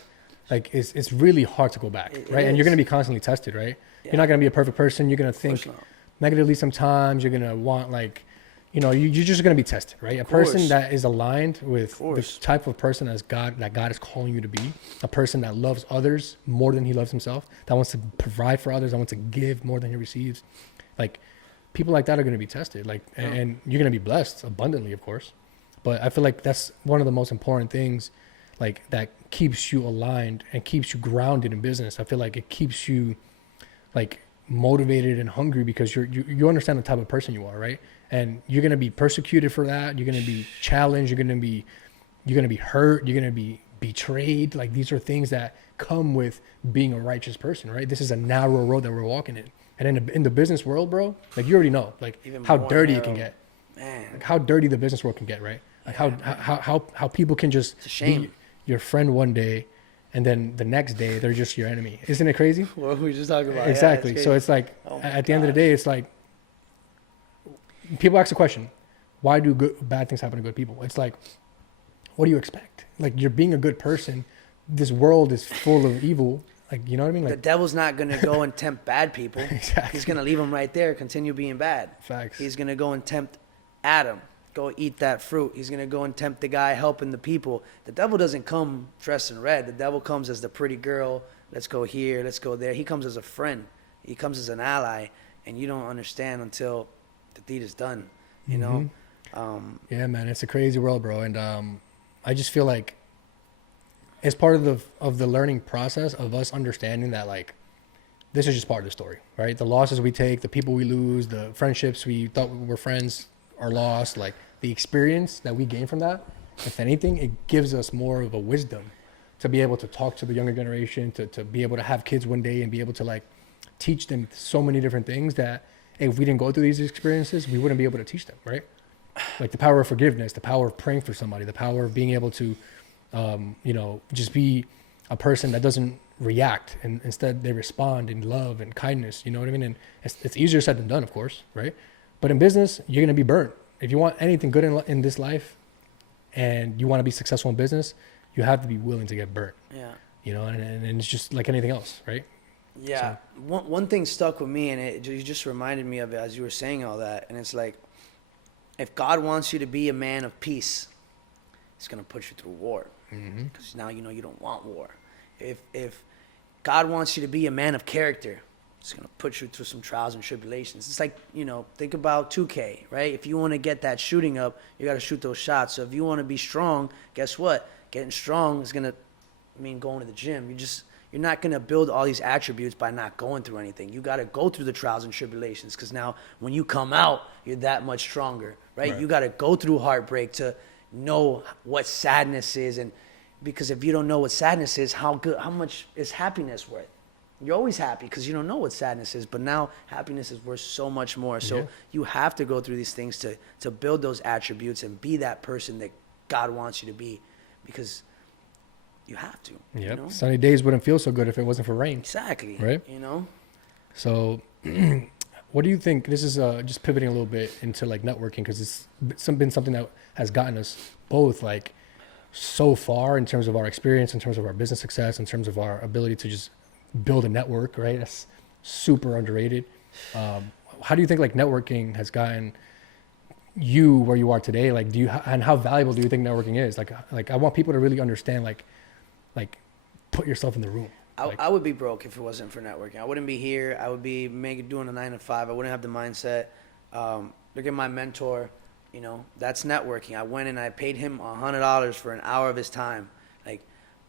it's really hard to go back, right? And you're gonna be constantly tested, right? You're not gonna be a perfect person. You're gonna think negatively sometimes. You're gonna want like, you know, you're just gonna be tested, right? A person that is aligned with the type of person that God is calling you to be, a person that loves others more than he loves himself, that wants to provide for others, that wants to give more than he receives, like. People like that are going to be tested, like, and you're going to be blessed abundantly, of course. But I feel like that's one of the most important things, like that keeps you aligned and keeps you grounded in business. I feel like it keeps you like motivated and hungry because you understand the type of person you are, right? And you're going to be persecuted for that. You're going to be challenged. You're going to be hurt. You're going to be betrayed. Like these are things that come with being a righteous person, right? This is a narrow road that we're walking in. And in the business world, bro, like you already know, like even how dirty it can get, like how dirty the business world can get, right? Like how people can just be your friend one day, and then the next day they're just your enemy. Isn't it crazy? What we just talking about? Exactly. So it's like at the end of the day, it's like people ask the question, why do bad things happen to good people? It's like, what do you expect? Like you're being a good person. This world is full of evil. Like, you know what I mean? Like, the devil's not going to go and tempt bad people. Exactly. He's going to leave them right there, continue being bad. Facts. He's going to go and tempt Adam. Go eat that fruit. He's going to go and tempt the guy helping the people. The devil doesn't come dressed in red. The devil comes as the pretty girl. Let's go here. Let's go there. He comes as a friend. He comes as an ally. And you don't understand until the deed is done, you know? Yeah, man. It's a crazy world, bro. And I just feel like it's part of the learning process of us understanding that like this is just part of the story, right? The losses we take, the people we lose, the friendships we thought were friends are lost, like the experience that we gain from that, if anything, it gives us more of a wisdom to be able to talk to the younger generation, to be able to have kids one day and be able to like teach them so many different things that if we didn't go through these experiences, we wouldn't be able to teach them, right? Like the power of forgiveness, the power of praying for somebody, the power of being able to you know, just be a person that doesn't react and instead they respond in love and kindness, you know what I mean? And it's easier said than done, of course, right? But in business, you're going to be burnt. If you want anything good in this life and you want to be successful in business, you have to be willing to get burnt. Yeah. You know, and it's just like anything else, right? Yeah. So. One thing stuck with me, and you just reminded me of it as you were saying all that. And it's like, if God wants you to be a man of peace, He's going to put you through war. Because now you know you don't want war. If God wants you to be a man of character, He's going to put you through some trials and tribulations. It's like, you know, think about 2K, right? If you want to get that shooting up, you got to shoot those shots. So if you want to be strong, guess what? Getting strong is going to mean going to the gym. You're not going to build all these attributes by not going through anything. You got to go through the trials and tribulations, because now when you come out, you're that much stronger, right? You got to go through heartbreak to know what sadness is. And because if you don't know what sadness is, how much is happiness worth? You're always happy because you don't know what sadness is, but now happiness is worth so much more. So you have to go through these things to build those attributes and be that person that God wants you to be, because you have to. You know? Sunny days wouldn't feel so good if it wasn't for rain. Exactly. Right? You know? So what do you think, this is just pivoting a little bit into like networking, because it's been something that has gotten us both like so far in terms of our experience, in terms of our business success, in terms of our ability to just build a network, right? That's super underrated. How do you think like networking has gotten you where you are today? Like, and how valuable do you think networking is? Like I want people to really understand, like put yourself in the room. I would be broke if it wasn't for networking. I wouldn't be here. I would be doing a 9 to 5. I wouldn't have the mindset. Look at my mentor, you know, that's networking. I went and I paid him $100 for an hour of his time. Like,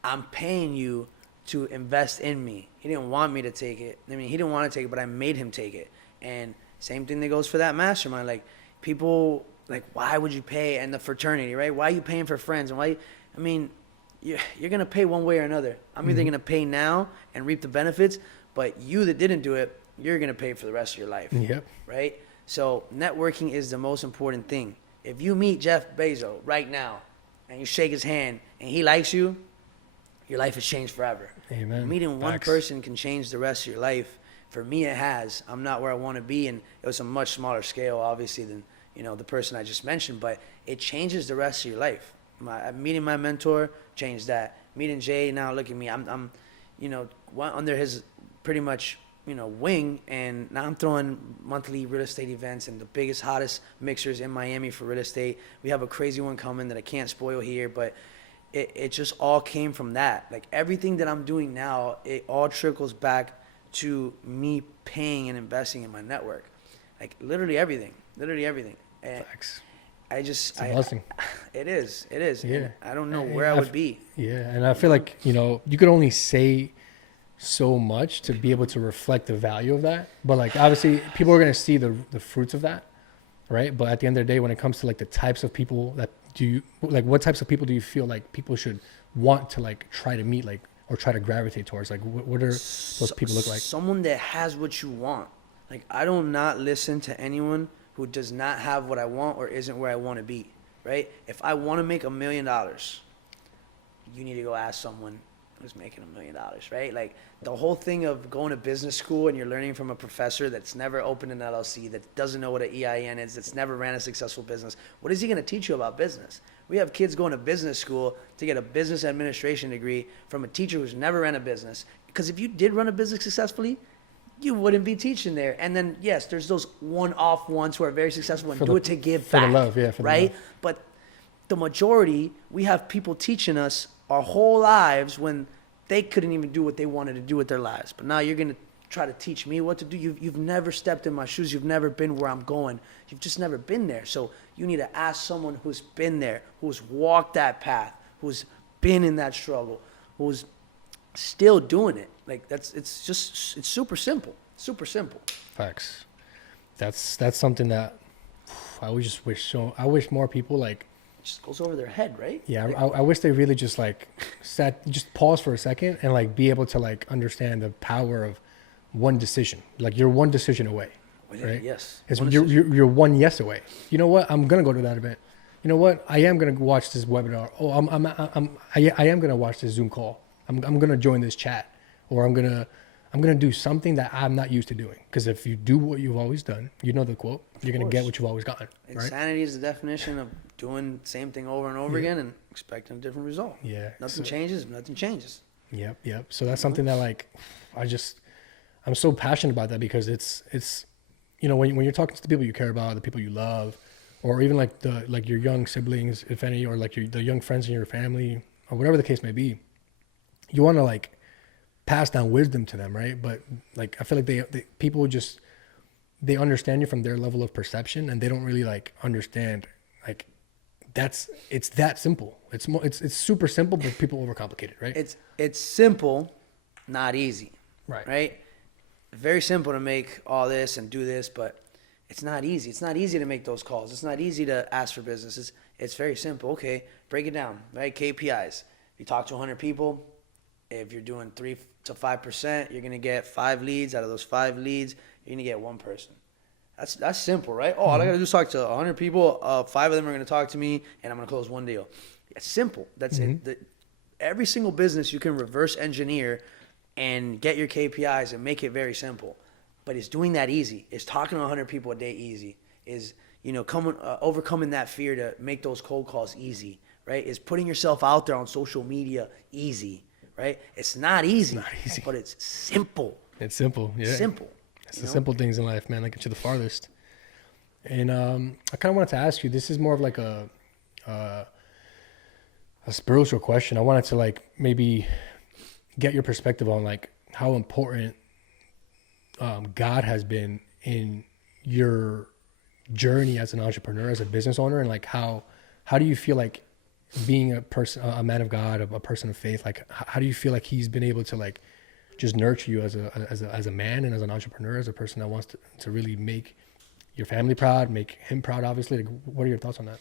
I'm paying you to invest in me. He didn't want me to take it. I mean, he didn't want to take it, but I made him take it. And same thing that goes for that mastermind. Like, people like, why would you pay? And the fraternity, right? Why are you paying for friends? And why? I mean, you're gonna pay one way or another. I'm either gonna pay now and reap the benefits, but you that didn't do it, you're gonna pay for the rest of your life. Yep. Right? So networking is the most important thing. If you meet Jeff Bezos right now and you shake his hand and he likes you, your life has changed forever. Amen. Meeting one Facts. person can change the rest of your life. For me, it has. I'm not where I want to be, and it was a much smaller scale, obviously, than the person I just mentioned. But it changes the rest of your life. Meeting my mentor changed that. Meeting Jay, now look at me. I'm under his pretty much wing, and now I'm throwing monthly real estate events and the biggest, hottest mixers in Miami for real estate. We have a crazy one coming that I can't spoil here, but it just all came from that. Like everything that I'm doing now, it all trickles back to me paying and investing in my network. Like literally everything. And Facts. it's a blessing. It is. Yeah. And I don't know where I would be. Yeah, and I feel like you could only say so much to be able to reflect the value of that. But like obviously people are gonna see the fruits of that, right? But at the end of the day, when it comes to like the types of people that what types of people do you feel like people should want to like try to meet, like, or try to gravitate towards? Like what are those people look like? Someone that has what you want. Like I do not listen to anyone who does not have what I want or isn't where I want to be, right? If I want to make $1 million, you need to go ask someone who's making $1 million, right? Like the whole thing of going to business school and you're learning from a professor that's never opened an LLC, that doesn't know what an EIN is, that's never ran a successful business. What is he going to teach you about business? We have kids going to business school to get a business administration degree from a teacher who's never ran a business. Because if you did run a business successfully, you wouldn't be teaching there. And then, yes, there's those one-off ones who are very successful and do it to give back. For the love, yeah. Right? But the majority, we have people teaching us our whole lives when they couldn't even do what they wanted to do with their lives. But now you're going to try to teach me what to do. You've never stepped in my shoes. You've never been where I'm going. You've just never been there. So you need to ask someone who's been there, who's walked that path, who's been in that struggle, who's still doing it. Like it's super simple. Super simple. Facts. That's something that I wish more people like. It just goes over their head, right? Yeah, I wish they really just like just pause for a second and like be able to like understand the power of one decision. Like you're one decision away, right? Yes. You're one yes away. You know what? I'm gonna go to that event. You know what? I am gonna watch this webinar. Oh, I am gonna watch this Zoom call. I'm gonna join this chat, or I'm gonna do something that I'm not used to doing. Because if you do what you've always done, you know the quote, you're gonna get what you've always gotten. Right? Insanity is the definition of doing the same thing over and over again and expecting a different result. Yeah. Nothing changes. Yep. So that's something that like I'm so passionate about that, because it's when you're talking to the people you care about, the people you love, or even like your young siblings, if any, or like the young friends in your family, or whatever the case may be, you want to like pass down wisdom to them, right? But like I feel like people just they understand you from their level of perception, and they don't really like understand like it's that simple. It's super simple, but people overcomplicate it, right? It's simple, not easy. Right. Very simple to make all this and do this, but it's not easy. It's not easy to make those calls. It's not easy to ask for business. It's very simple. Okay, break it down, right? KPIs. If you talk to 100 people, if you're doing 3 to 5%, you're gonna get 5 leads. Out of those 5 leads, you're gonna get 1 person. That's simple, right? Oh, all I gotta do is talk to 100 people. 5 of them are gonna talk to me, and I'm gonna close 1 deal. It's simple. That's it. Every single business you can reverse engineer and get your KPIs and make it very simple. But is doing that easy? Is talking to 100 people a day easy? Is overcoming that fear to make those cold calls easy, right? Is putting yourself out there on social media easy, right? It's not easy, but it's simple. It's simple, yeah. Simple. It's the simple things in life, man, that get you the farthest. And I kind of wanted to ask you, this is more of like a spiritual question. I wanted to like maybe get your perspective on like how important God has been in your journey as an entrepreneur, as a business owner, and like how do you feel like being a man of God, a person of faith, like how do you feel like he's been able to like just nurture you as a man and as an entrepreneur, as a person that wants to really make your family proud, make him proud, obviously? Like, what are your thoughts on that?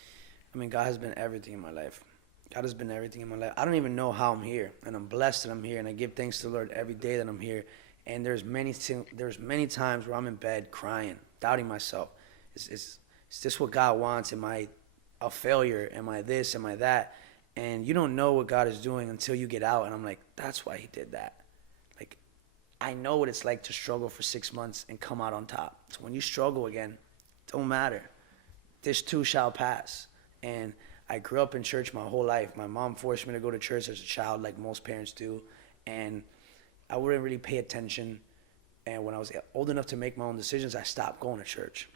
I mean, God has been everything in my life. God has been everything in my life. I don't even know how I'm here, and I'm blessed that I'm here, and I give thanks to the Lord every day that I'm here. And there's many times where I'm in bed crying, doubting myself. Is this what God wants? Am I a failure? Am I this? Am I that? And you don't know what God is doing until you get out. And I'm like, that's why he did that. Like, I know what it's like to struggle for 6 months and come out on top. So when you struggle again, it don't matter. This too shall pass. And I grew up in church my whole life. My mom forced me to go to church as a child, like most parents do. And I wouldn't really pay attention. And when I was old enough to make my own decisions, I stopped going to church.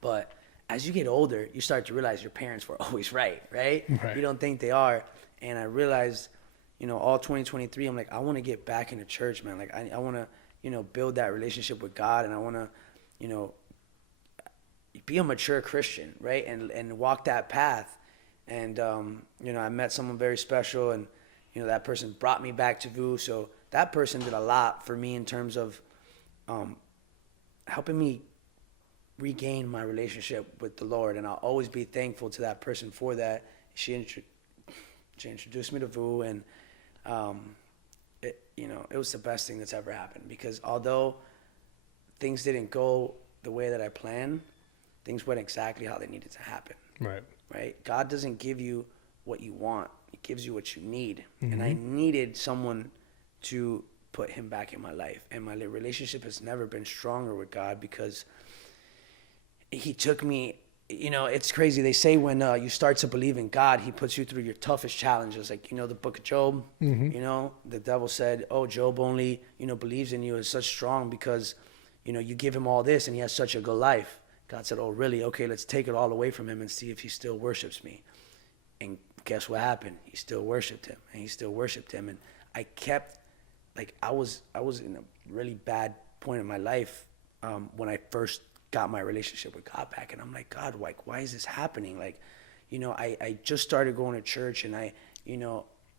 But as you get older, you start to realize your parents were always right? You don't think they are. And I realized, all 2023, I'm like, I want to get back into church, man. Like, I want to, build that relationship with God, and I want to, be a mature Christian, right? And walk that path. And, I met someone very special, and, that person brought me back to VU. So that person did a lot for me in terms of helping me regain my relationship with the Lord. And I'll always be thankful to that person for that. She introduced me to VU, and it was the best thing that's ever happened, because although things didn't go the way that I planned, things went exactly how they needed to happen. Right? God doesn't give you what you want. He gives you what you need. Mm-hmm. And I needed someone to put him back in my life. And my relationship has never been stronger with God, because he took me, it's crazy. They say when you start to believe in God, he puts you through your toughest challenges. Like, the book of Job, mm-hmm. The devil said, oh, Job only, believes in you is such strong because, you give him all this and he has such a good life. God said, oh, really? Okay, let's take it all away from him and see if he still worships me. And guess what happened? He still worshipped him, and he still worshipped him. And I kept, I was in a really bad point in my life when I first got my relationship with God back. And I'm like, God, why is this happening? I just started going to church, and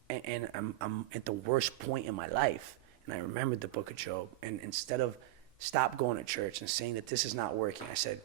and I'm at the worst point in my life. And I remembered the book of Job. And instead of stop going to church and saying that this is not working, I said,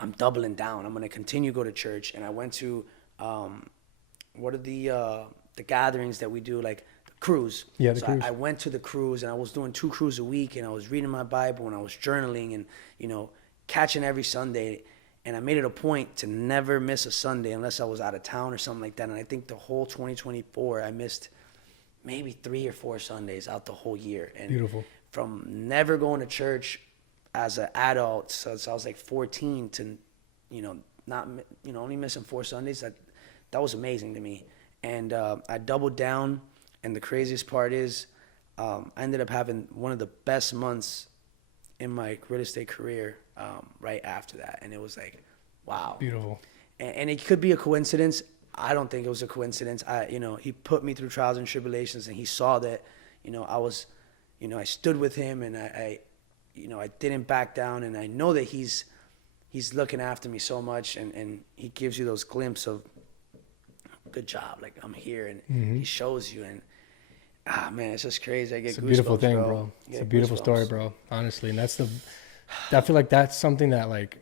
I'm doubling down. I'm going to continue to go to church. And I went to, what are the gatherings that we do, like the cruise. Yeah, the cruise. I went to the cruise, and I was doing 2 cruises a week, and I was reading my Bible, and I was journaling, and, catching every Sunday. And I made it a point to never miss a Sunday unless I was out of town or something like that. And I think the whole 2024, I missed maybe 3 or 4 Sundays out the whole year. And beautiful. From never going to church as an adult, so I was like 14, to, not, only missing 4 Sundays, that was amazing to me. And I doubled down, and the craziest part is I ended up having one of the best months in my real estate career right after that. And it was like, wow. Beautiful. And it could be a coincidence. I don't think it was a coincidence. He put me through trials and tribulations, and he saw that, I was, I stood with him, and I didn't back down. And I know that he's looking after me so much, and he gives you those glimpses of, good job, like, I'm here, and mm-hmm. he shows you, and man, it's just crazy. I get goosebumps, a beautiful thing, bro. It's a beautiful story, bro, honestly. And I feel like that's something that, like,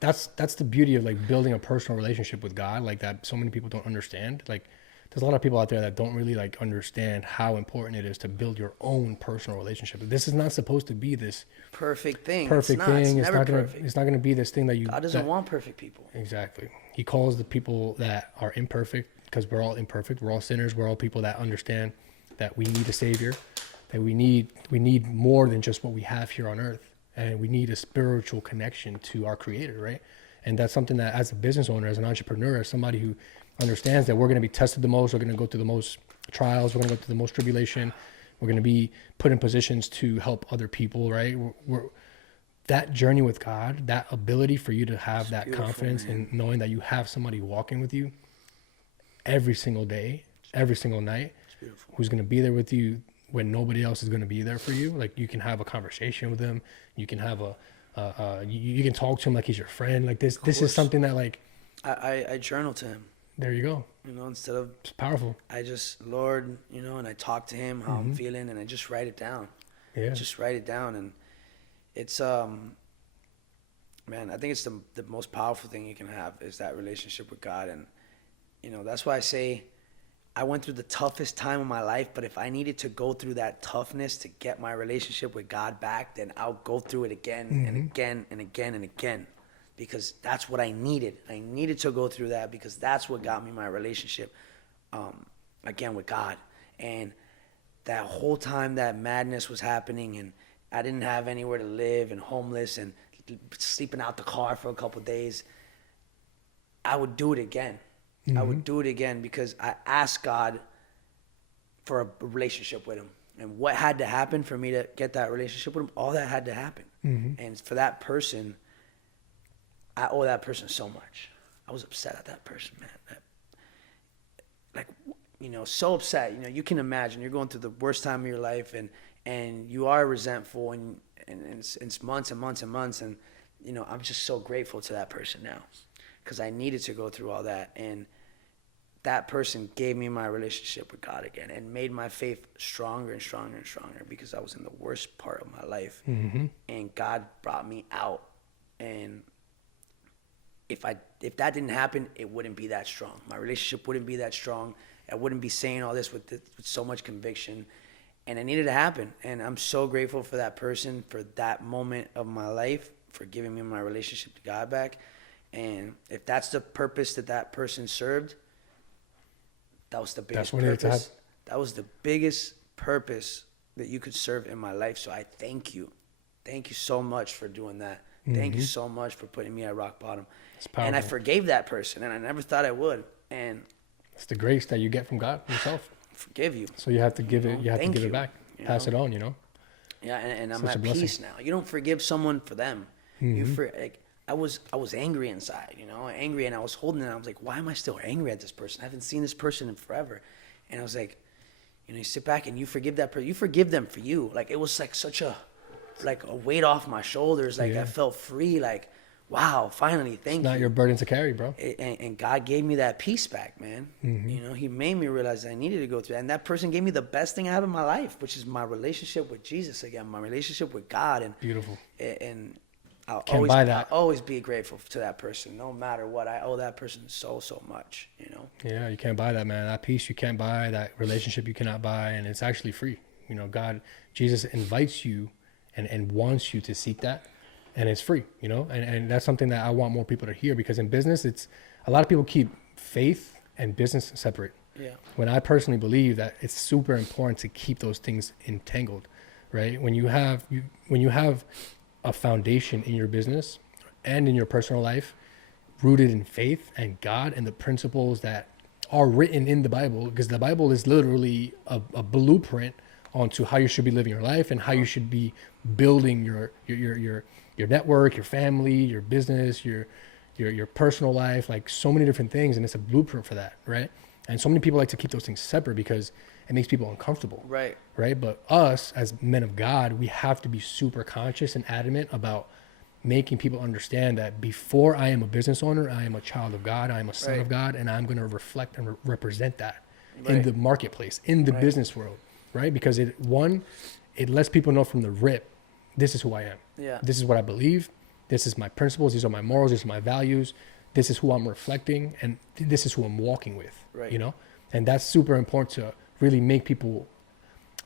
that's the beauty of, like, building a personal relationship with God, like, that so many people don't understand. Like, there's a lot of people out there that don't really, like, understand how important it is to build your own personal relationship. This is not supposed to be this perfect thing. It's not going to be this thing that God doesn't want perfect people. Exactly. He calls the people that are imperfect, because we're all imperfect. We're all sinners. We're all people that understand that we need a savior, that we need more than just what we have here on earth. And we need a spiritual connection to our creator, right? And that's something that, as a business owner, as an entrepreneur, as somebody who understands that we're going to be tested the most, we're going to go through the most trials, we're going to go through the most tribulation, we're going to be put in positions to help other people, right? That journey with God, that ability for you to have that confidence in knowing that you have somebody walking with you every single day, every single night, who's going to be there with you when nobody else is going to be there for you. Like, you can have a conversation with him. You can have you can talk to him like he's your friend. Like, this is something that, like, I journal to him. There you go. Instead of, it's powerful. I just, Lord, and I talk to him how mm-hmm. I'm feeling, and I just write it down. Yeah. Just write it down. And it's Man, I think it's the most powerful thing you can have is that relationship with God. And, that's why I say I went through the toughest time of my life, but if I needed to go through that toughness to get my relationship with God back, then I'll go through it again and again and again and again, because that's what I needed. I needed to go through that because that's what got me my relationship again with God. And that whole time that madness was happening and I didn't have anywhere to live and homeless and sleeping out the car for a couple of days, I would do it again. I would do it again because I asked God for a relationship with him. And what had to happen for me to get that relationship with him, all that had to happen. And for that person, I owe that person so much. I was upset at that person, man. So upset. You can imagine you're going through the worst time of your life and you are resentful and it's months and months and months. And, I'm just so grateful to that person now because I needed to go through all that. And that person gave me my relationship with God again and made my faith stronger and stronger and stronger because I was in the worst part of my life. And God brought me out. And if that didn't happen, it wouldn't be that strong. My relationship wouldn't be that strong. I wouldn't be saying all this with so much conviction. And it needed to happen. And I'm so grateful for that person, for that moment of my life, for giving me my relationship to God back. And if that's the purpose that person served, that was the biggest purpose. That was the biggest purpose that you could serve in my life. So I thank you. Thank you so much for doing that. Thank you so much for putting me at rock bottom. And I forgave that person, and I never thought I would. And it's the grace that you get from God himself. Forgive you. So you have to give it. You have to give it back. Pass it on. Yeah, and I'm at peace now. You don't forgive someone for them. I was angry inside, angry, and I was holding it. I was like, why am I still angry at this person? I haven't seen this person in forever. And I was like, you sit back and you forgive that person. You forgive them for you. Like, it was like such a weight off my shoulders. Like, I felt free. Like, wow, finally, thank you. It's not your burden to carry, bro. And God gave me that peace back, man. He made me realize that I needed to go through that. And that person gave me the best thing I have in my life, which is my relationship with Jesus again, my relationship with God. And beautiful. And I'll always be grateful to that person, no matter what. I owe that person so much, Yeah, you can't buy that, man. That peace you can't buy, that relationship you cannot buy, and it's actually free. God, Jesus invites you and wants you to seek that, and it's free, and that's something that I want more people to hear, because in business, it's a lot of people keep faith and business separate. Yeah. When I personally believe that it's super important to keep those things entangled, right? When you have a foundation in your business and in your personal life rooted in faith and God and the principles that are written in the Bible, because the Bible is literally a blueprint onto how you should be living your life and how you should be building your network, your family, your business, your personal life, like so many different things. And it's a blueprint for that, right? And so many people like to keep those things separate because it makes people uncomfortable. Right. Right. But us as men of God, we have to be super conscious and adamant about making people understand that before I am a business owner, I am a child of God, I am a son of God, and I'm going to reflect and represent that in the marketplace, in the business world. Right. Because it lets people know from the rip, this is who I am. Yeah. This is what I believe. This is my principles. These are my morals. These are my values. This is who I'm reflecting. And this is who I'm walking with, and that's super important to really make people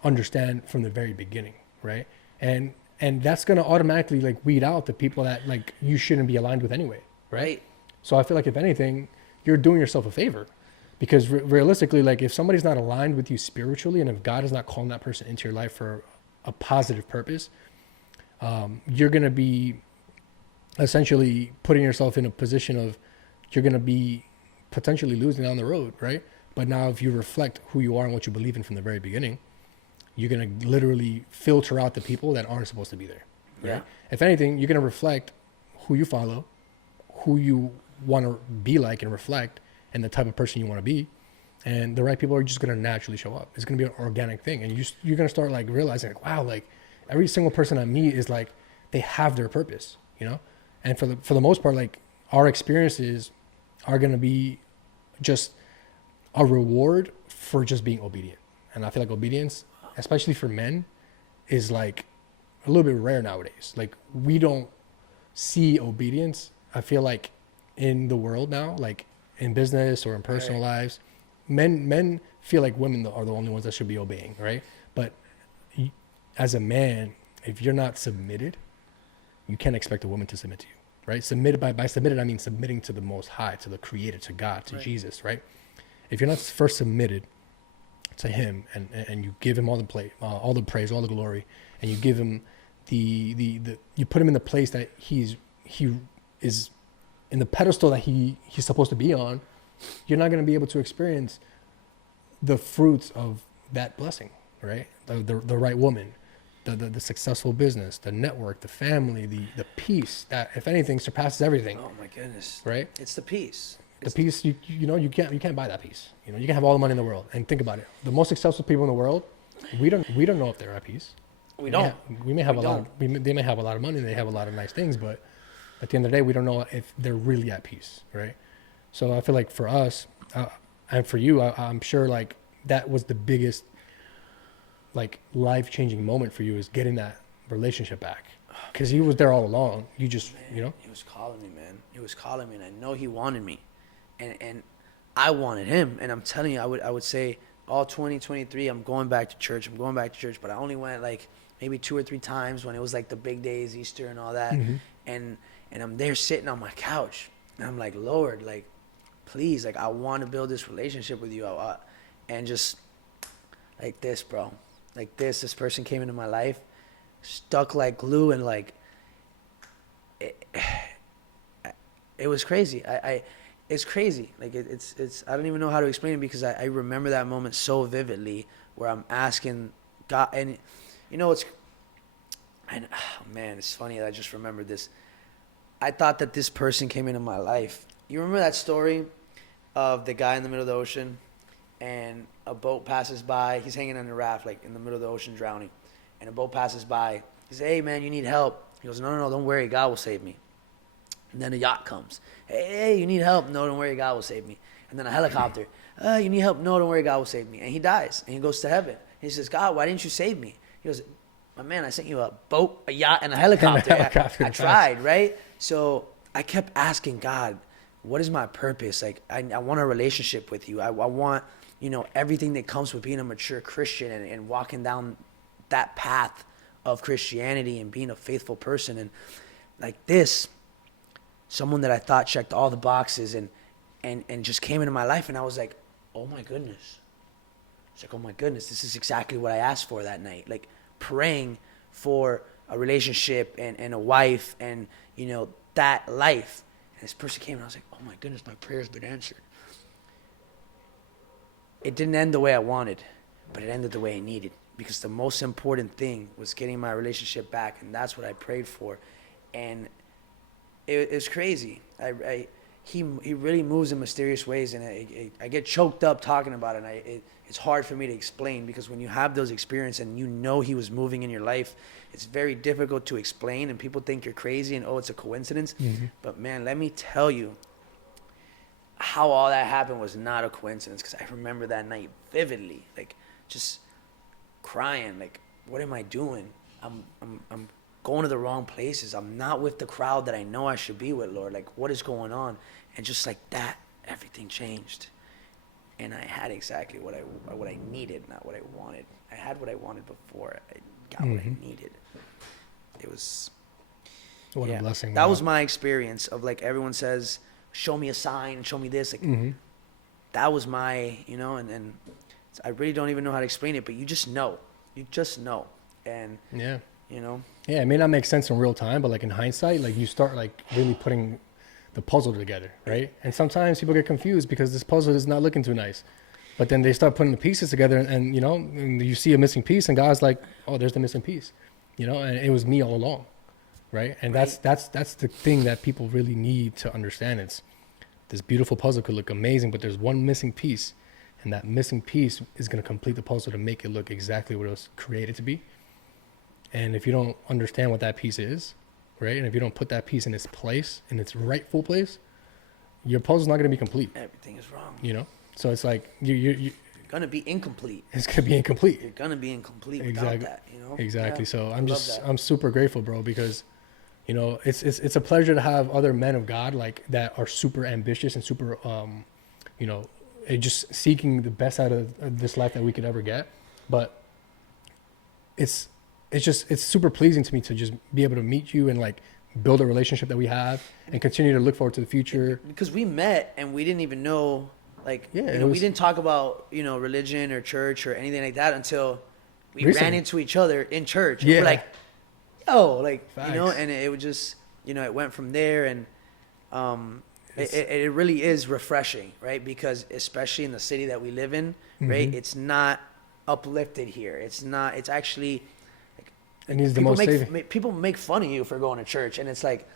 understand from the very beginning. Right. And that's going to automatically like weed out the people that like you shouldn't be aligned with anyway. Right. So I feel like if anything, you're doing yourself a favor, because realistically, like if somebody's not aligned with you spiritually, and if God is not calling that person into your life for a positive purpose, you're going to be essentially putting yourself in a position of you're going to be potentially losing down the road, right? But now if you reflect who you are and what you believe in from the very beginning, you're going to literally filter out the people that aren't supposed to be there, right? Yeah. If anything, you're going to reflect who you follow, who you want to be like and reflect, and the type of person you want to be. And the right people are just going to naturally show up. It's going to be an organic thing. And you're going to start like realizing like, wow, like every single person I meet is like, they have their purpose, And for the most part, like our experiences are going to be just a reward for just being obedient. And I feel like obedience, especially for men, is like a little bit rare nowadays. Like we don't see obedience, I feel like in the world now, like in business or in personal lives, men feel like women are the only ones that should be obeying, right? But as a man, if you're not submitted, you can't expect a woman to submit to you, right? Submitted by submitted, I mean submitting to the Most High, to the Creator, to God, to Jesus, right? If you're not first submitted to Him and you give Him all the praise, all the glory, and you give Him you put Him in the place that he is in the pedestal that he's supposed to be on, you're not going to be able to experience the fruits of that blessing, right? The right woman, the successful business, the network, the family, the peace that, if anything, surpasses everything. Oh my goodness! Right? It's the peace. The peace, you can't buy that peace. You know, you can have all the money in the world, and think about it. The most successful people in the world, we don't know if they're at peace. We don't. They may have a lot of money, they have a lot of nice things, but at the end of the day, we don't know if they're really at peace, right? So I feel like for us, and for you, I'm sure like that was the biggest, like, life-changing moment for you, is getting that relationship back, because he was there all along. You just, you know, he was calling me, man. He was calling me, and I know he wanted me, and I wanted him. And I'm telling you, I would say all 2023, I'm going back to church, but I only went like maybe 2 or 3 times when it was like the big days, Easter and all that. And I'm there sitting on my couch, and I'm like, Lord, like, please, like, I want to build this relationship with you. And just like this, bro, like this person came into my life, stuck like glue, and like, it was crazy. It's crazy. Like it's, I don't even know how to explain it, because I remember that moment so vividly, where I'm asking God, and you know, man, it's funny that I just remembered this. I thought that this person came into my life. You remember that story of the guy in the middle of the ocean, and a boat passes by. He's hanging on a raft, like in the middle of the ocean, drowning. And a boat passes by. He says, "Hey, man, you need help." He goes, No, don't worry. God will save me. And then a yacht comes. Hey, you need help? No, don't worry. God will save me. And then a helicopter. You need help? No, don't worry. God will save me. And he dies, and he goes to heaven. He says, God, why didn't you save me? He goes, my man, I sent you a boat, a yacht, and a helicopter. I tried, right? So I kept asking God, what is my purpose? Like, I want a relationship with you. I want, you know, everything that comes with being a mature Christian and walking down that path of Christianity and being a faithful person. And like this, someone that I thought checked all the boxes and just came into my life, and I was like, oh my goodness. It's like, oh my goodness, this is exactly what I asked for that night. Like, praying for a relationship and a wife and, you know, that life. And this person came, and I was like, oh my goodness, my prayer's been answered. It didn't end the way I wanted, but it ended the way I needed, because the most important thing was getting my relationship back, and that's what I prayed for. And it's crazy. He really moves in mysterious ways, and I get choked up talking about it. And it's hard for me to explain, because when you have those experiences and you know he was moving in your life, it's very difficult to explain, and people think you're crazy and, oh, it's a coincidence. But man, let me tell you, how all that happened was not a coincidence, because I remember that night vividly, like just crying, like, what am I doing? I'm going to the wrong places. I'm not with the crowd that I know I should be with, Lord. Like, what is going on? And just like that, everything changed. And I had exactly what I needed, not what I wanted. I had what I wanted before I got what I needed. It was... What a blessing. That was my experience of, like, everyone says, show me a sign, show me this. Like, that was my, you know, and I really don't even know how to explain it, but you just know. You just know. And, you know. Yeah, it may not make sense in real time, but like in hindsight, like you start like really putting the puzzle together, right? And sometimes people get confused because this puzzle is not looking too nice. But then they start putting the pieces together, and you know, and you see a missing piece, and God's like, oh, there's the missing piece. You know, and it was me all along. Right? And that's the thing that people really need to understand. It's this beautiful puzzle could look amazing, but there's one missing piece, and that missing piece is going to complete the puzzle to make it look exactly what it was created to be. And if you don't understand what that piece is, right, and if you don't put that piece in its place, in its rightful place, your puzzle's not going to be complete. Everything is wrong. You know? So it's like you're going to be incomplete. It's going to be incomplete. You're going to be incomplete without that, you know? Exactly. Yeah. So I'm super grateful, bro, because you know, it's a pleasure to have other men of God like that are super ambitious and super, you know, just seeking the best out of this life that we could ever get. But it's super pleasing to me to just be able to meet you and like build a relationship that we have and continue to look forward to the future. Because we met and we didn't even know, like, Yeah, you know, we didn't talk about, you know, religion or church or anything like that until we ran into each other in church. And we're like, yo, like, facts. You know, and it would just, you know, it went from there. And it really is refreshing, right? Because especially in the city that we live in, right, it's not uplifted here. It's not, it's actually, and he's the most people make fun of you for going to church, and it's like,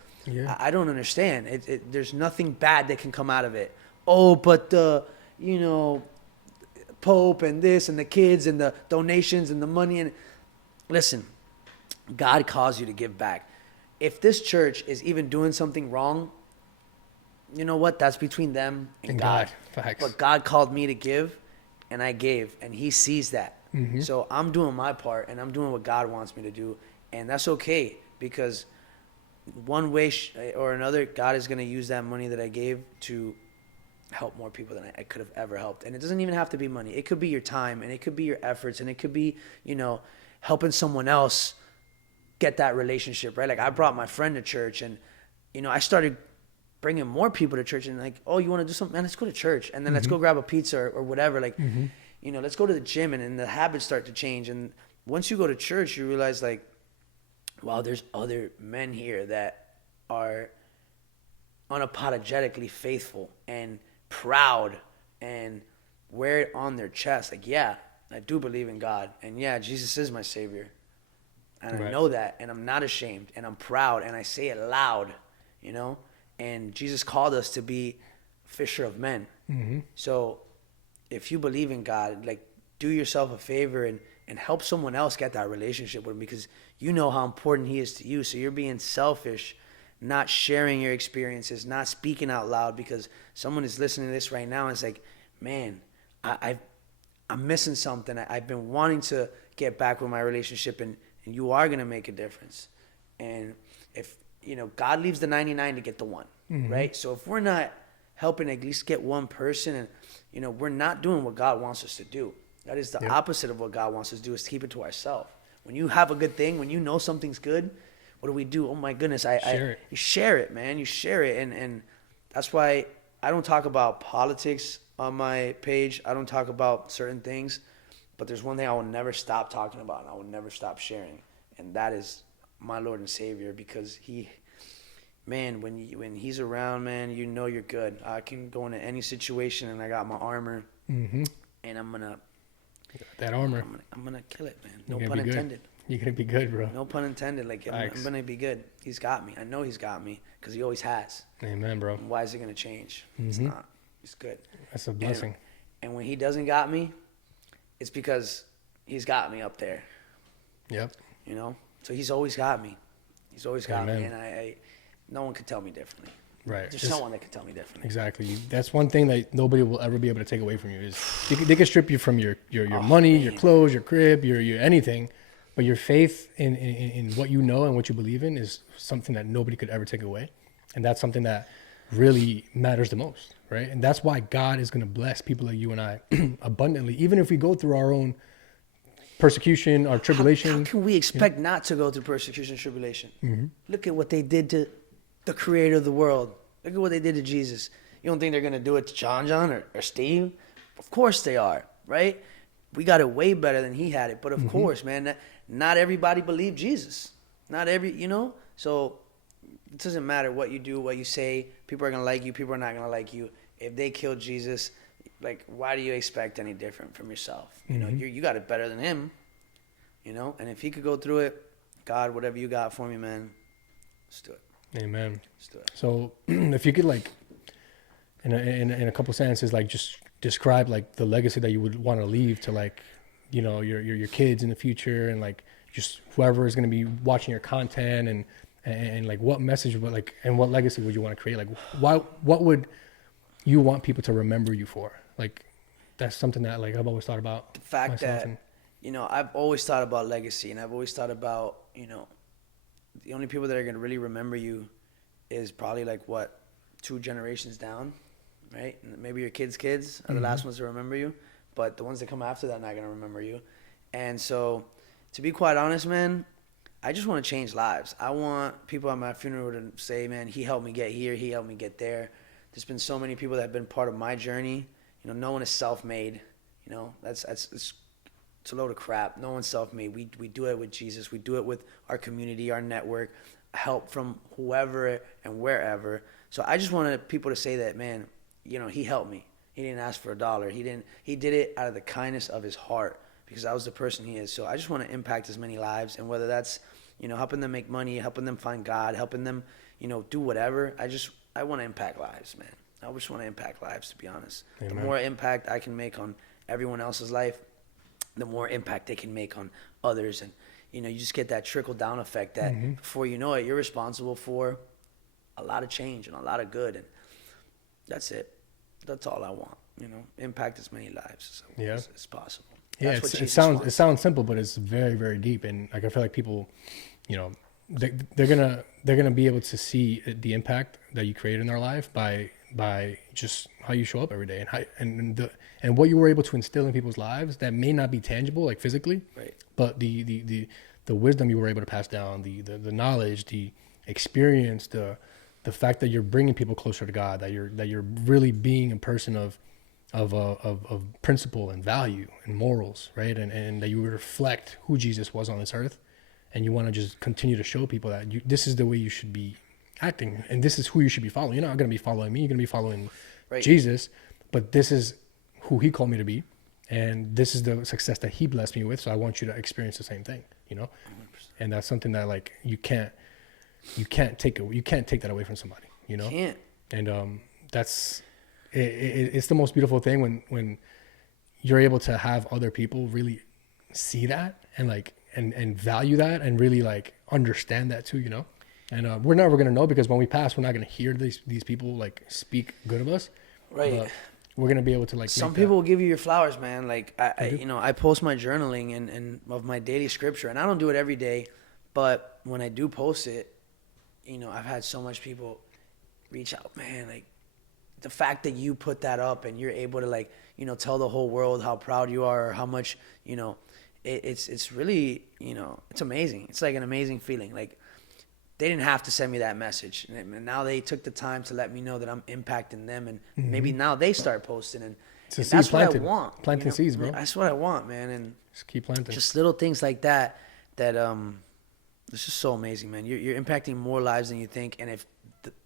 I don't understand. There's nothing bad that can come out of it. Oh, but the, you know, Pope and this and the kids and the donations and the money. And listen, God calls you to give back. If this church is even doing something wrong, you know what? That's between them and God. Facts. But God called me to give, and I gave, and he sees that. So I'm doing my part, and I'm doing what God wants me to do, and that's okay, because one way or another, God is going to use that money that I gave to help more people than I could have ever helped. And it doesn't even have to be money. It could be your time, and it could be your efforts, and it could be, you know, helping someone else get that relationship, right? Like, I brought my friend to church, and, you know, I started bringing more people to church, and like, oh, you want to do something? Man, let's go to church, and then let's go grab a pizza or whatever. Like, you know, let's go to the gym, and the habits start to change. And once you go to church, you realize, like, wow, there's other men here that are unapologetically faithful and proud and wear it on their chest. Like, yeah, I do believe in God, and yeah, Jesus is my Savior, and I know that, and I'm not ashamed, and I'm proud, and I say it loud, you know. And Jesus called us to be fisher of men. So if you believe in God, like, do yourself a favor and help someone else get that relationship with him, because you know how important he is to you. So you're being selfish, not sharing your experiences, not speaking out loud, because someone is listening to this right now and it's like, man, I'm missing something. I've been wanting to get back with my relationship, and you are going to make a difference. And if, you know, God leaves the 99 to get the one, right? So if we're not helping at least get one person, and, you know, we're not doing what God wants us to do. That is the opposite of what God wants us to do, is to keep it to ourselves. When you have a good thing, when you know something's good, what do? Oh my goodness, you share it, man. You share it, and that's why I don't talk about politics on my page. I don't talk about certain things, but there's one thing I will never stop talking about, and I will never stop sharing, and that is my Lord and Savior, because he, man, when he's around, man, you know you're good. I can go into any situation, and I got my armor, and I'm gonna that armor. I'm gonna kill it, man. No pun intended. You're gonna be good, bro. No pun intended. Like, I'm gonna be good. He's got me. I know he's got me, because he always has. Amen, bro. And why is it gonna change? It's not. He's good. That's a blessing. And when he doesn't got me, it's because he's got me up there. Yep. You know. So he's always got me. He's always got me, and I no one can tell me differently. Right. There's no one that can tell me differently. Exactly. That's one thing that nobody will ever be able to take away from you, is they can strip you from your money, your clothes, your crib, your anything, but your faith in what you know and what you believe in is something that nobody could ever take away. And that's something that really matters the most, right? And that's why God is going to bless people like you and I abundantly, even if we go through our own persecution or tribulation. How can we expect not to go through persecution and tribulation? Look at what they did to the creator of the world. Look at what they did to Jesus. You don't think they're going to do it to Johnjon or Steve? Of course they are, right? We got it way better than he had it. But of course, man, not everybody believed Jesus. Not every, you know? So it doesn't matter what you do, what you say. People are going to like you. People are not going to like you. If they killed Jesus, like, why do you expect any different from yourself? You know, you got it better than him, you know? And if he could go through it, God, whatever you got for me, man, let's do it. Amen. Let's do it. So if you could, like, in a couple sentences, like, just describe, like, the legacy that you would want to leave to, like, you know, your kids in the future, and, like, just whoever is going to be watching your content, and like, what message, like, and what legacy would you want to create? Like, what would you want people to remember you for? Like, that's something that, like, I've always thought about. The fact that, you know, I've always thought about legacy, and I've always thought about, you know, the only people that are going to really remember you is probably like what, 2 generations down, right? And maybe your kids' kids are the last ones to remember you, but the ones that come after that are not going to remember you. And so, to be quite honest, man, I just want to change lives. I want people at my funeral to say, man, he helped me get here, he helped me get there. There's been so many people that have been part of my journey. You know, no one is self-made. You know, it's a load of crap. No one's self-made. We do it with Jesus. We do it with our community, our network, help from whoever and wherever. So I just wanted people to say that, man, you know, he helped me. He didn't ask for $1. He did it out of the kindness of his heart, because I was the person he is. So I just want to impact as many lives, and whether that's, you know, helping them make money, helping them find God, helping them, you know, do whatever. I want to impact lives, man. I just want to impact lives, to be honest. Amen. The more impact I can make on everyone else's life, the more impact they can make on others. And, you know, you just get that trickle down effect that before you know it, you're responsible for a lot of change and a lot of good. And that's it. That's all I want, you know, impact as many lives as possible. Yeah, it sounds simple, but it's very, very deep. And like, I feel like people, you know, they're gonna be able to see the impact that you create in their life by just how you show up every day, and what you were able to instill in people's lives that may not be tangible, like physically, right? But the wisdom you were able to pass down, the knowledge, the experience, the fact that you're bringing people closer to God, that you're really being a person of principle and value and morals, right? And that you reflect who Jesus was on this earth, and you want to just continue to show people that this is the way you should be acting, and this is who you should be following. You're not going to be following me, you're going to be following Jesus, but this is who he called me to be, and this is the success that he blessed me with, so I want you to experience the same thing, you know? 100%. And that's something that, like, you can't take that away from somebody, you know? Can't. And it's the most beautiful thing when you're able to have other people really see that and like and value that and really like understand that too, you know? And we're never gonna know, because when we pass, we're not gonna hear these people like speak good of us. Right. But we're gonna be able to like. Some people will give you your flowers, man. Like I post my journaling and of my daily scripture, and I don't do it every day, but when I do post it, you know, I've had so much people reach out, man. Like, the fact that you put that up and you're able to, like, you know, tell the whole world how proud you are, or how much, you know, it's really, you know, it's amazing. It's like an amazing feeling. Like, they didn't have to send me that message, and now they took the time to let me know that I'm impacting them, and maybe now they start posting, and that's what I want. Planting, you know? Seeds, bro. That's what I want, man. And just keep planting. Just little things like that it's just so amazing, man. You're impacting more lives than you think, and if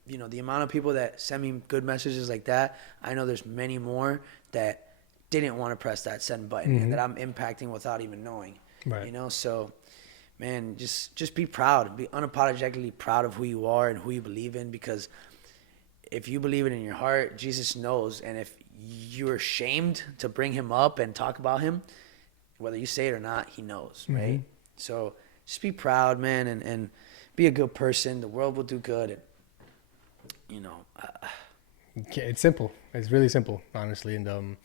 you know, the amount of people that send me good messages like that, I know there's many more that didn't want to press that send button, and that I'm impacting without even knowing. Right. You know, so, man, just be proud. Be unapologetically proud of who you are and who you believe in, because if you believe it in your heart, Jesus knows. And if you're ashamed to bring him up and talk about him, whether you say it or not, he knows, right? So just be proud, man, and be a good person. The world will do good. And, you know, it's simple. It's really simple, honestly. And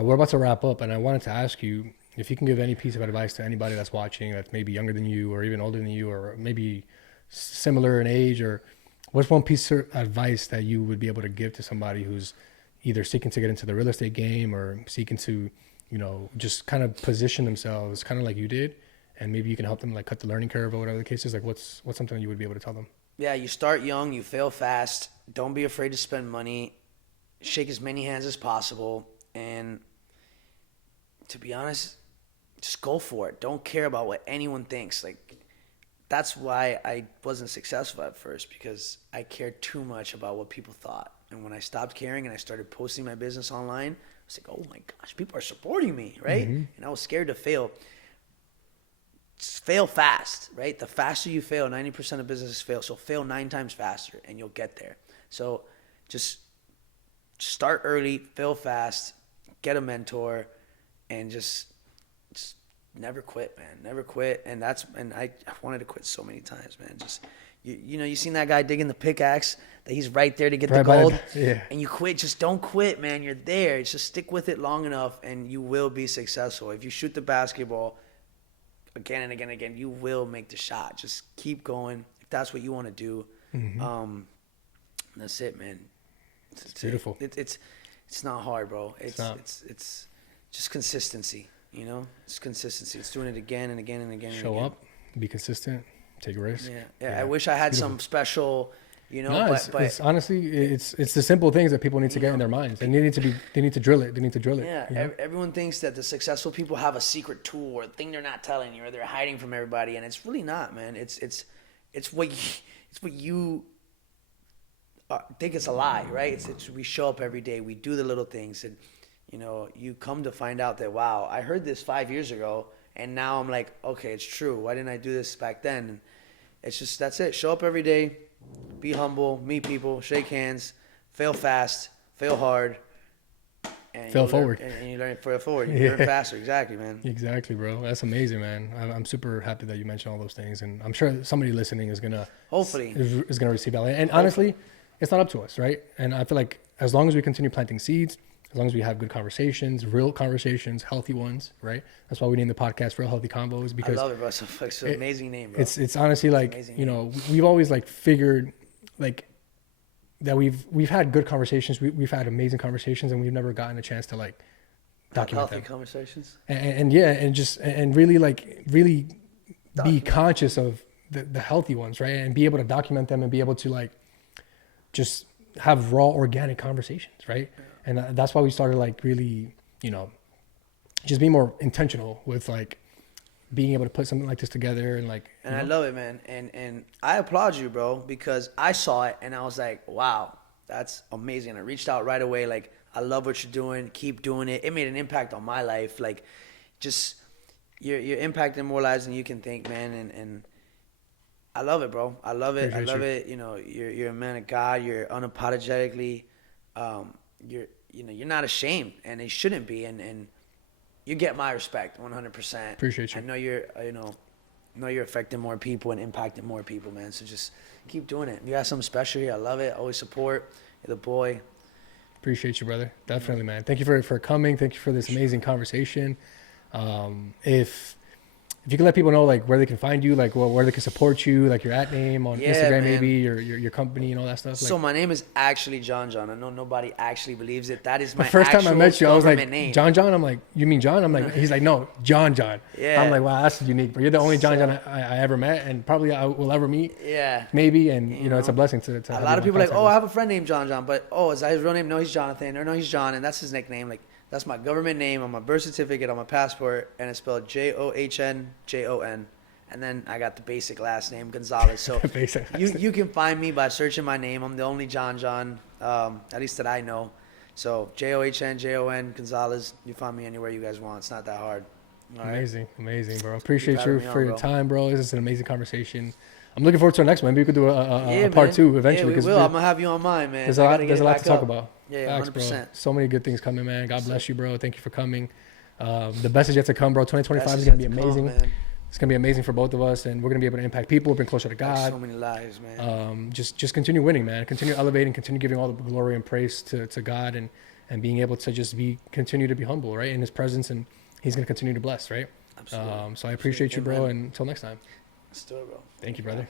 we're about to wrap up, and I wanted to ask you if you can give any piece of advice to anybody that's watching, that's maybe younger than you, or even older than you, or maybe similar in age, or what's one piece of advice that you would be able to give to somebody who's either seeking to get into the real estate game, or seeking to, you know, just kind of position themselves kind of like you did, and maybe you can help them like cut the learning curve or whatever the case is. Like, what's something you would be able to tell them? Yeah, you start young, you fail fast. Don't be afraid to spend money. Shake as many hands as possible. And to be honest, just go for it. Don't care about what anyone thinks. Like, that's why I wasn't successful at first, because I cared too much about what people thought. And when I stopped caring and I started posting my business online, I was like, oh my gosh, people are supporting me, right? And I was scared to fail. Fail fast, right? The faster you fail, 90% of businesses fail. So fail 9 times faster and you'll get there. So just start early, fail fast, get a mentor, and just never quit, man. Never quit. And I wanted to quit so many times, man. Just, you know, you seen that guy digging the pickaxe, that he's right there to get the gold. And you quit. Just don't quit, man. You're there. Just stick with it long enough and you will be successful. If you shoot the basketball, again and again and again, you will make the shot. Just keep going. If that's what you want to do, that's it, man. It's beautiful. It's not hard, bro. It's just consistency, It's consistency. It's doing it again and again and again. Show up, be consistent, take a risk. Yeah. I wish I had some special, No, it's honestly, it's the simple things that people need to get in their minds, and they need to drill it. Yeah. Everyone thinks that the successful people have a secret tool or thing they're not telling you, or they're hiding from everybody, and it's really not, man. It's what you think it's a lie, right? It's we show up every day, we do the little things, and you come to find out that, wow, I heard this 5 years ago, and now I'm like, okay, it's true. Why didn't I do this back then? And it's just, that's it. Show up every day, be humble, meet people, shake hands, fail fast, fail hard, and fail forward. And you learn fail forward. You learn faster. Exactly, man. Exactly, bro. That's amazing, man. I'm super happy that you mentioned all those things, and I'm sure somebody listening is gonna receive value. And honestly, it's not up to us, right? And I feel like as long as we continue planting seeds, as long as we have good conversations, real conversations, healthy ones, right? That's why we named the podcast Real Healthy Convos, because I love it, bro. It's an amazing name, bro. It's honestly like, we've always like figured like that we've had good conversations. We've had amazing conversations, and we've never gotten a chance to like document healthy them. Conversations. And really be conscious of the healthy ones, right? And be able to document them and be able to like just have raw organic conversations, right? Yeah. And that's why we started like really, just being more intentional with like being able to put something like this together and like. And I love it, man. And I applaud you, bro, because I saw it and I was like, wow, that's amazing. I reached out right away. Like, I love what you're doing. Keep doing it. It made an impact on my life. Like, just you're impacting more lives than you can think, man. And I love it, bro. I love it. Appreciate I love you. it. You're a man of God. You're unapologetically, you're not ashamed, and it shouldn't be. And you get my respect 100%. Appreciate you. I know you're affecting more people and impacting more people, man. So just keep doing it. You got something special here. I love it. Always support. You're the boy. Appreciate you, brother. Definitely, man. Thank you for coming. Thank you for this amazing conversation. If you can let people know like where they can find you, like where they can support you, like your @name on Instagram, man. Maybe your company and all that stuff. So my name is actually Johnjon. I know nobody actually believes it. That is my the first time I met you, I was like, name. Johnjon. I'm like, you mean John? I'm like, he's like, no, Johnjon. Yeah. I'm like, wow, that's unique. But you're the only Johnjon I ever met, and probably I will ever meet. Yeah. Maybe, and it's a blessing to a lot of people are like, oh, I have a friend named Johnjon, but is that his real name? No, he's Jonathan. Or no, he's John, and that's his nickname. Like, that's my government name on my birth certificate, on my passport, and it's spelled John. And then I got the basic last name, Gonzalez. So you can find me by searching my name. I'm the only Johnjon, at least that I know. So John Gonzalez. You find me anywhere you guys want. It's not that hard. All right? Amazing, bro. Appreciate you for your time, bro. This is an amazing conversation. I'm looking forward to our next one. Maybe we could do a part 2 eventually. Yeah, we will. I'm going to have you on mine, man. There's a lot to talk about. Yeah, 100%. Bro. So many good things coming, man. God bless you, bro. Thank you for coming. The best is yet to come, bro. 2025 is going to be amazing. It's going to be amazing for both of us, and we're going to be able to impact people, bring closer to God. So many lives, man. Just continue winning, man. Continue elevating, continue giving all the glory and praise to God, and being able to just continue to be humble, right, in His presence, and He's going to continue to bless, right? Absolutely. So I appreciate you, bro, and until next time. Let's do it, bro. Thank you, brother.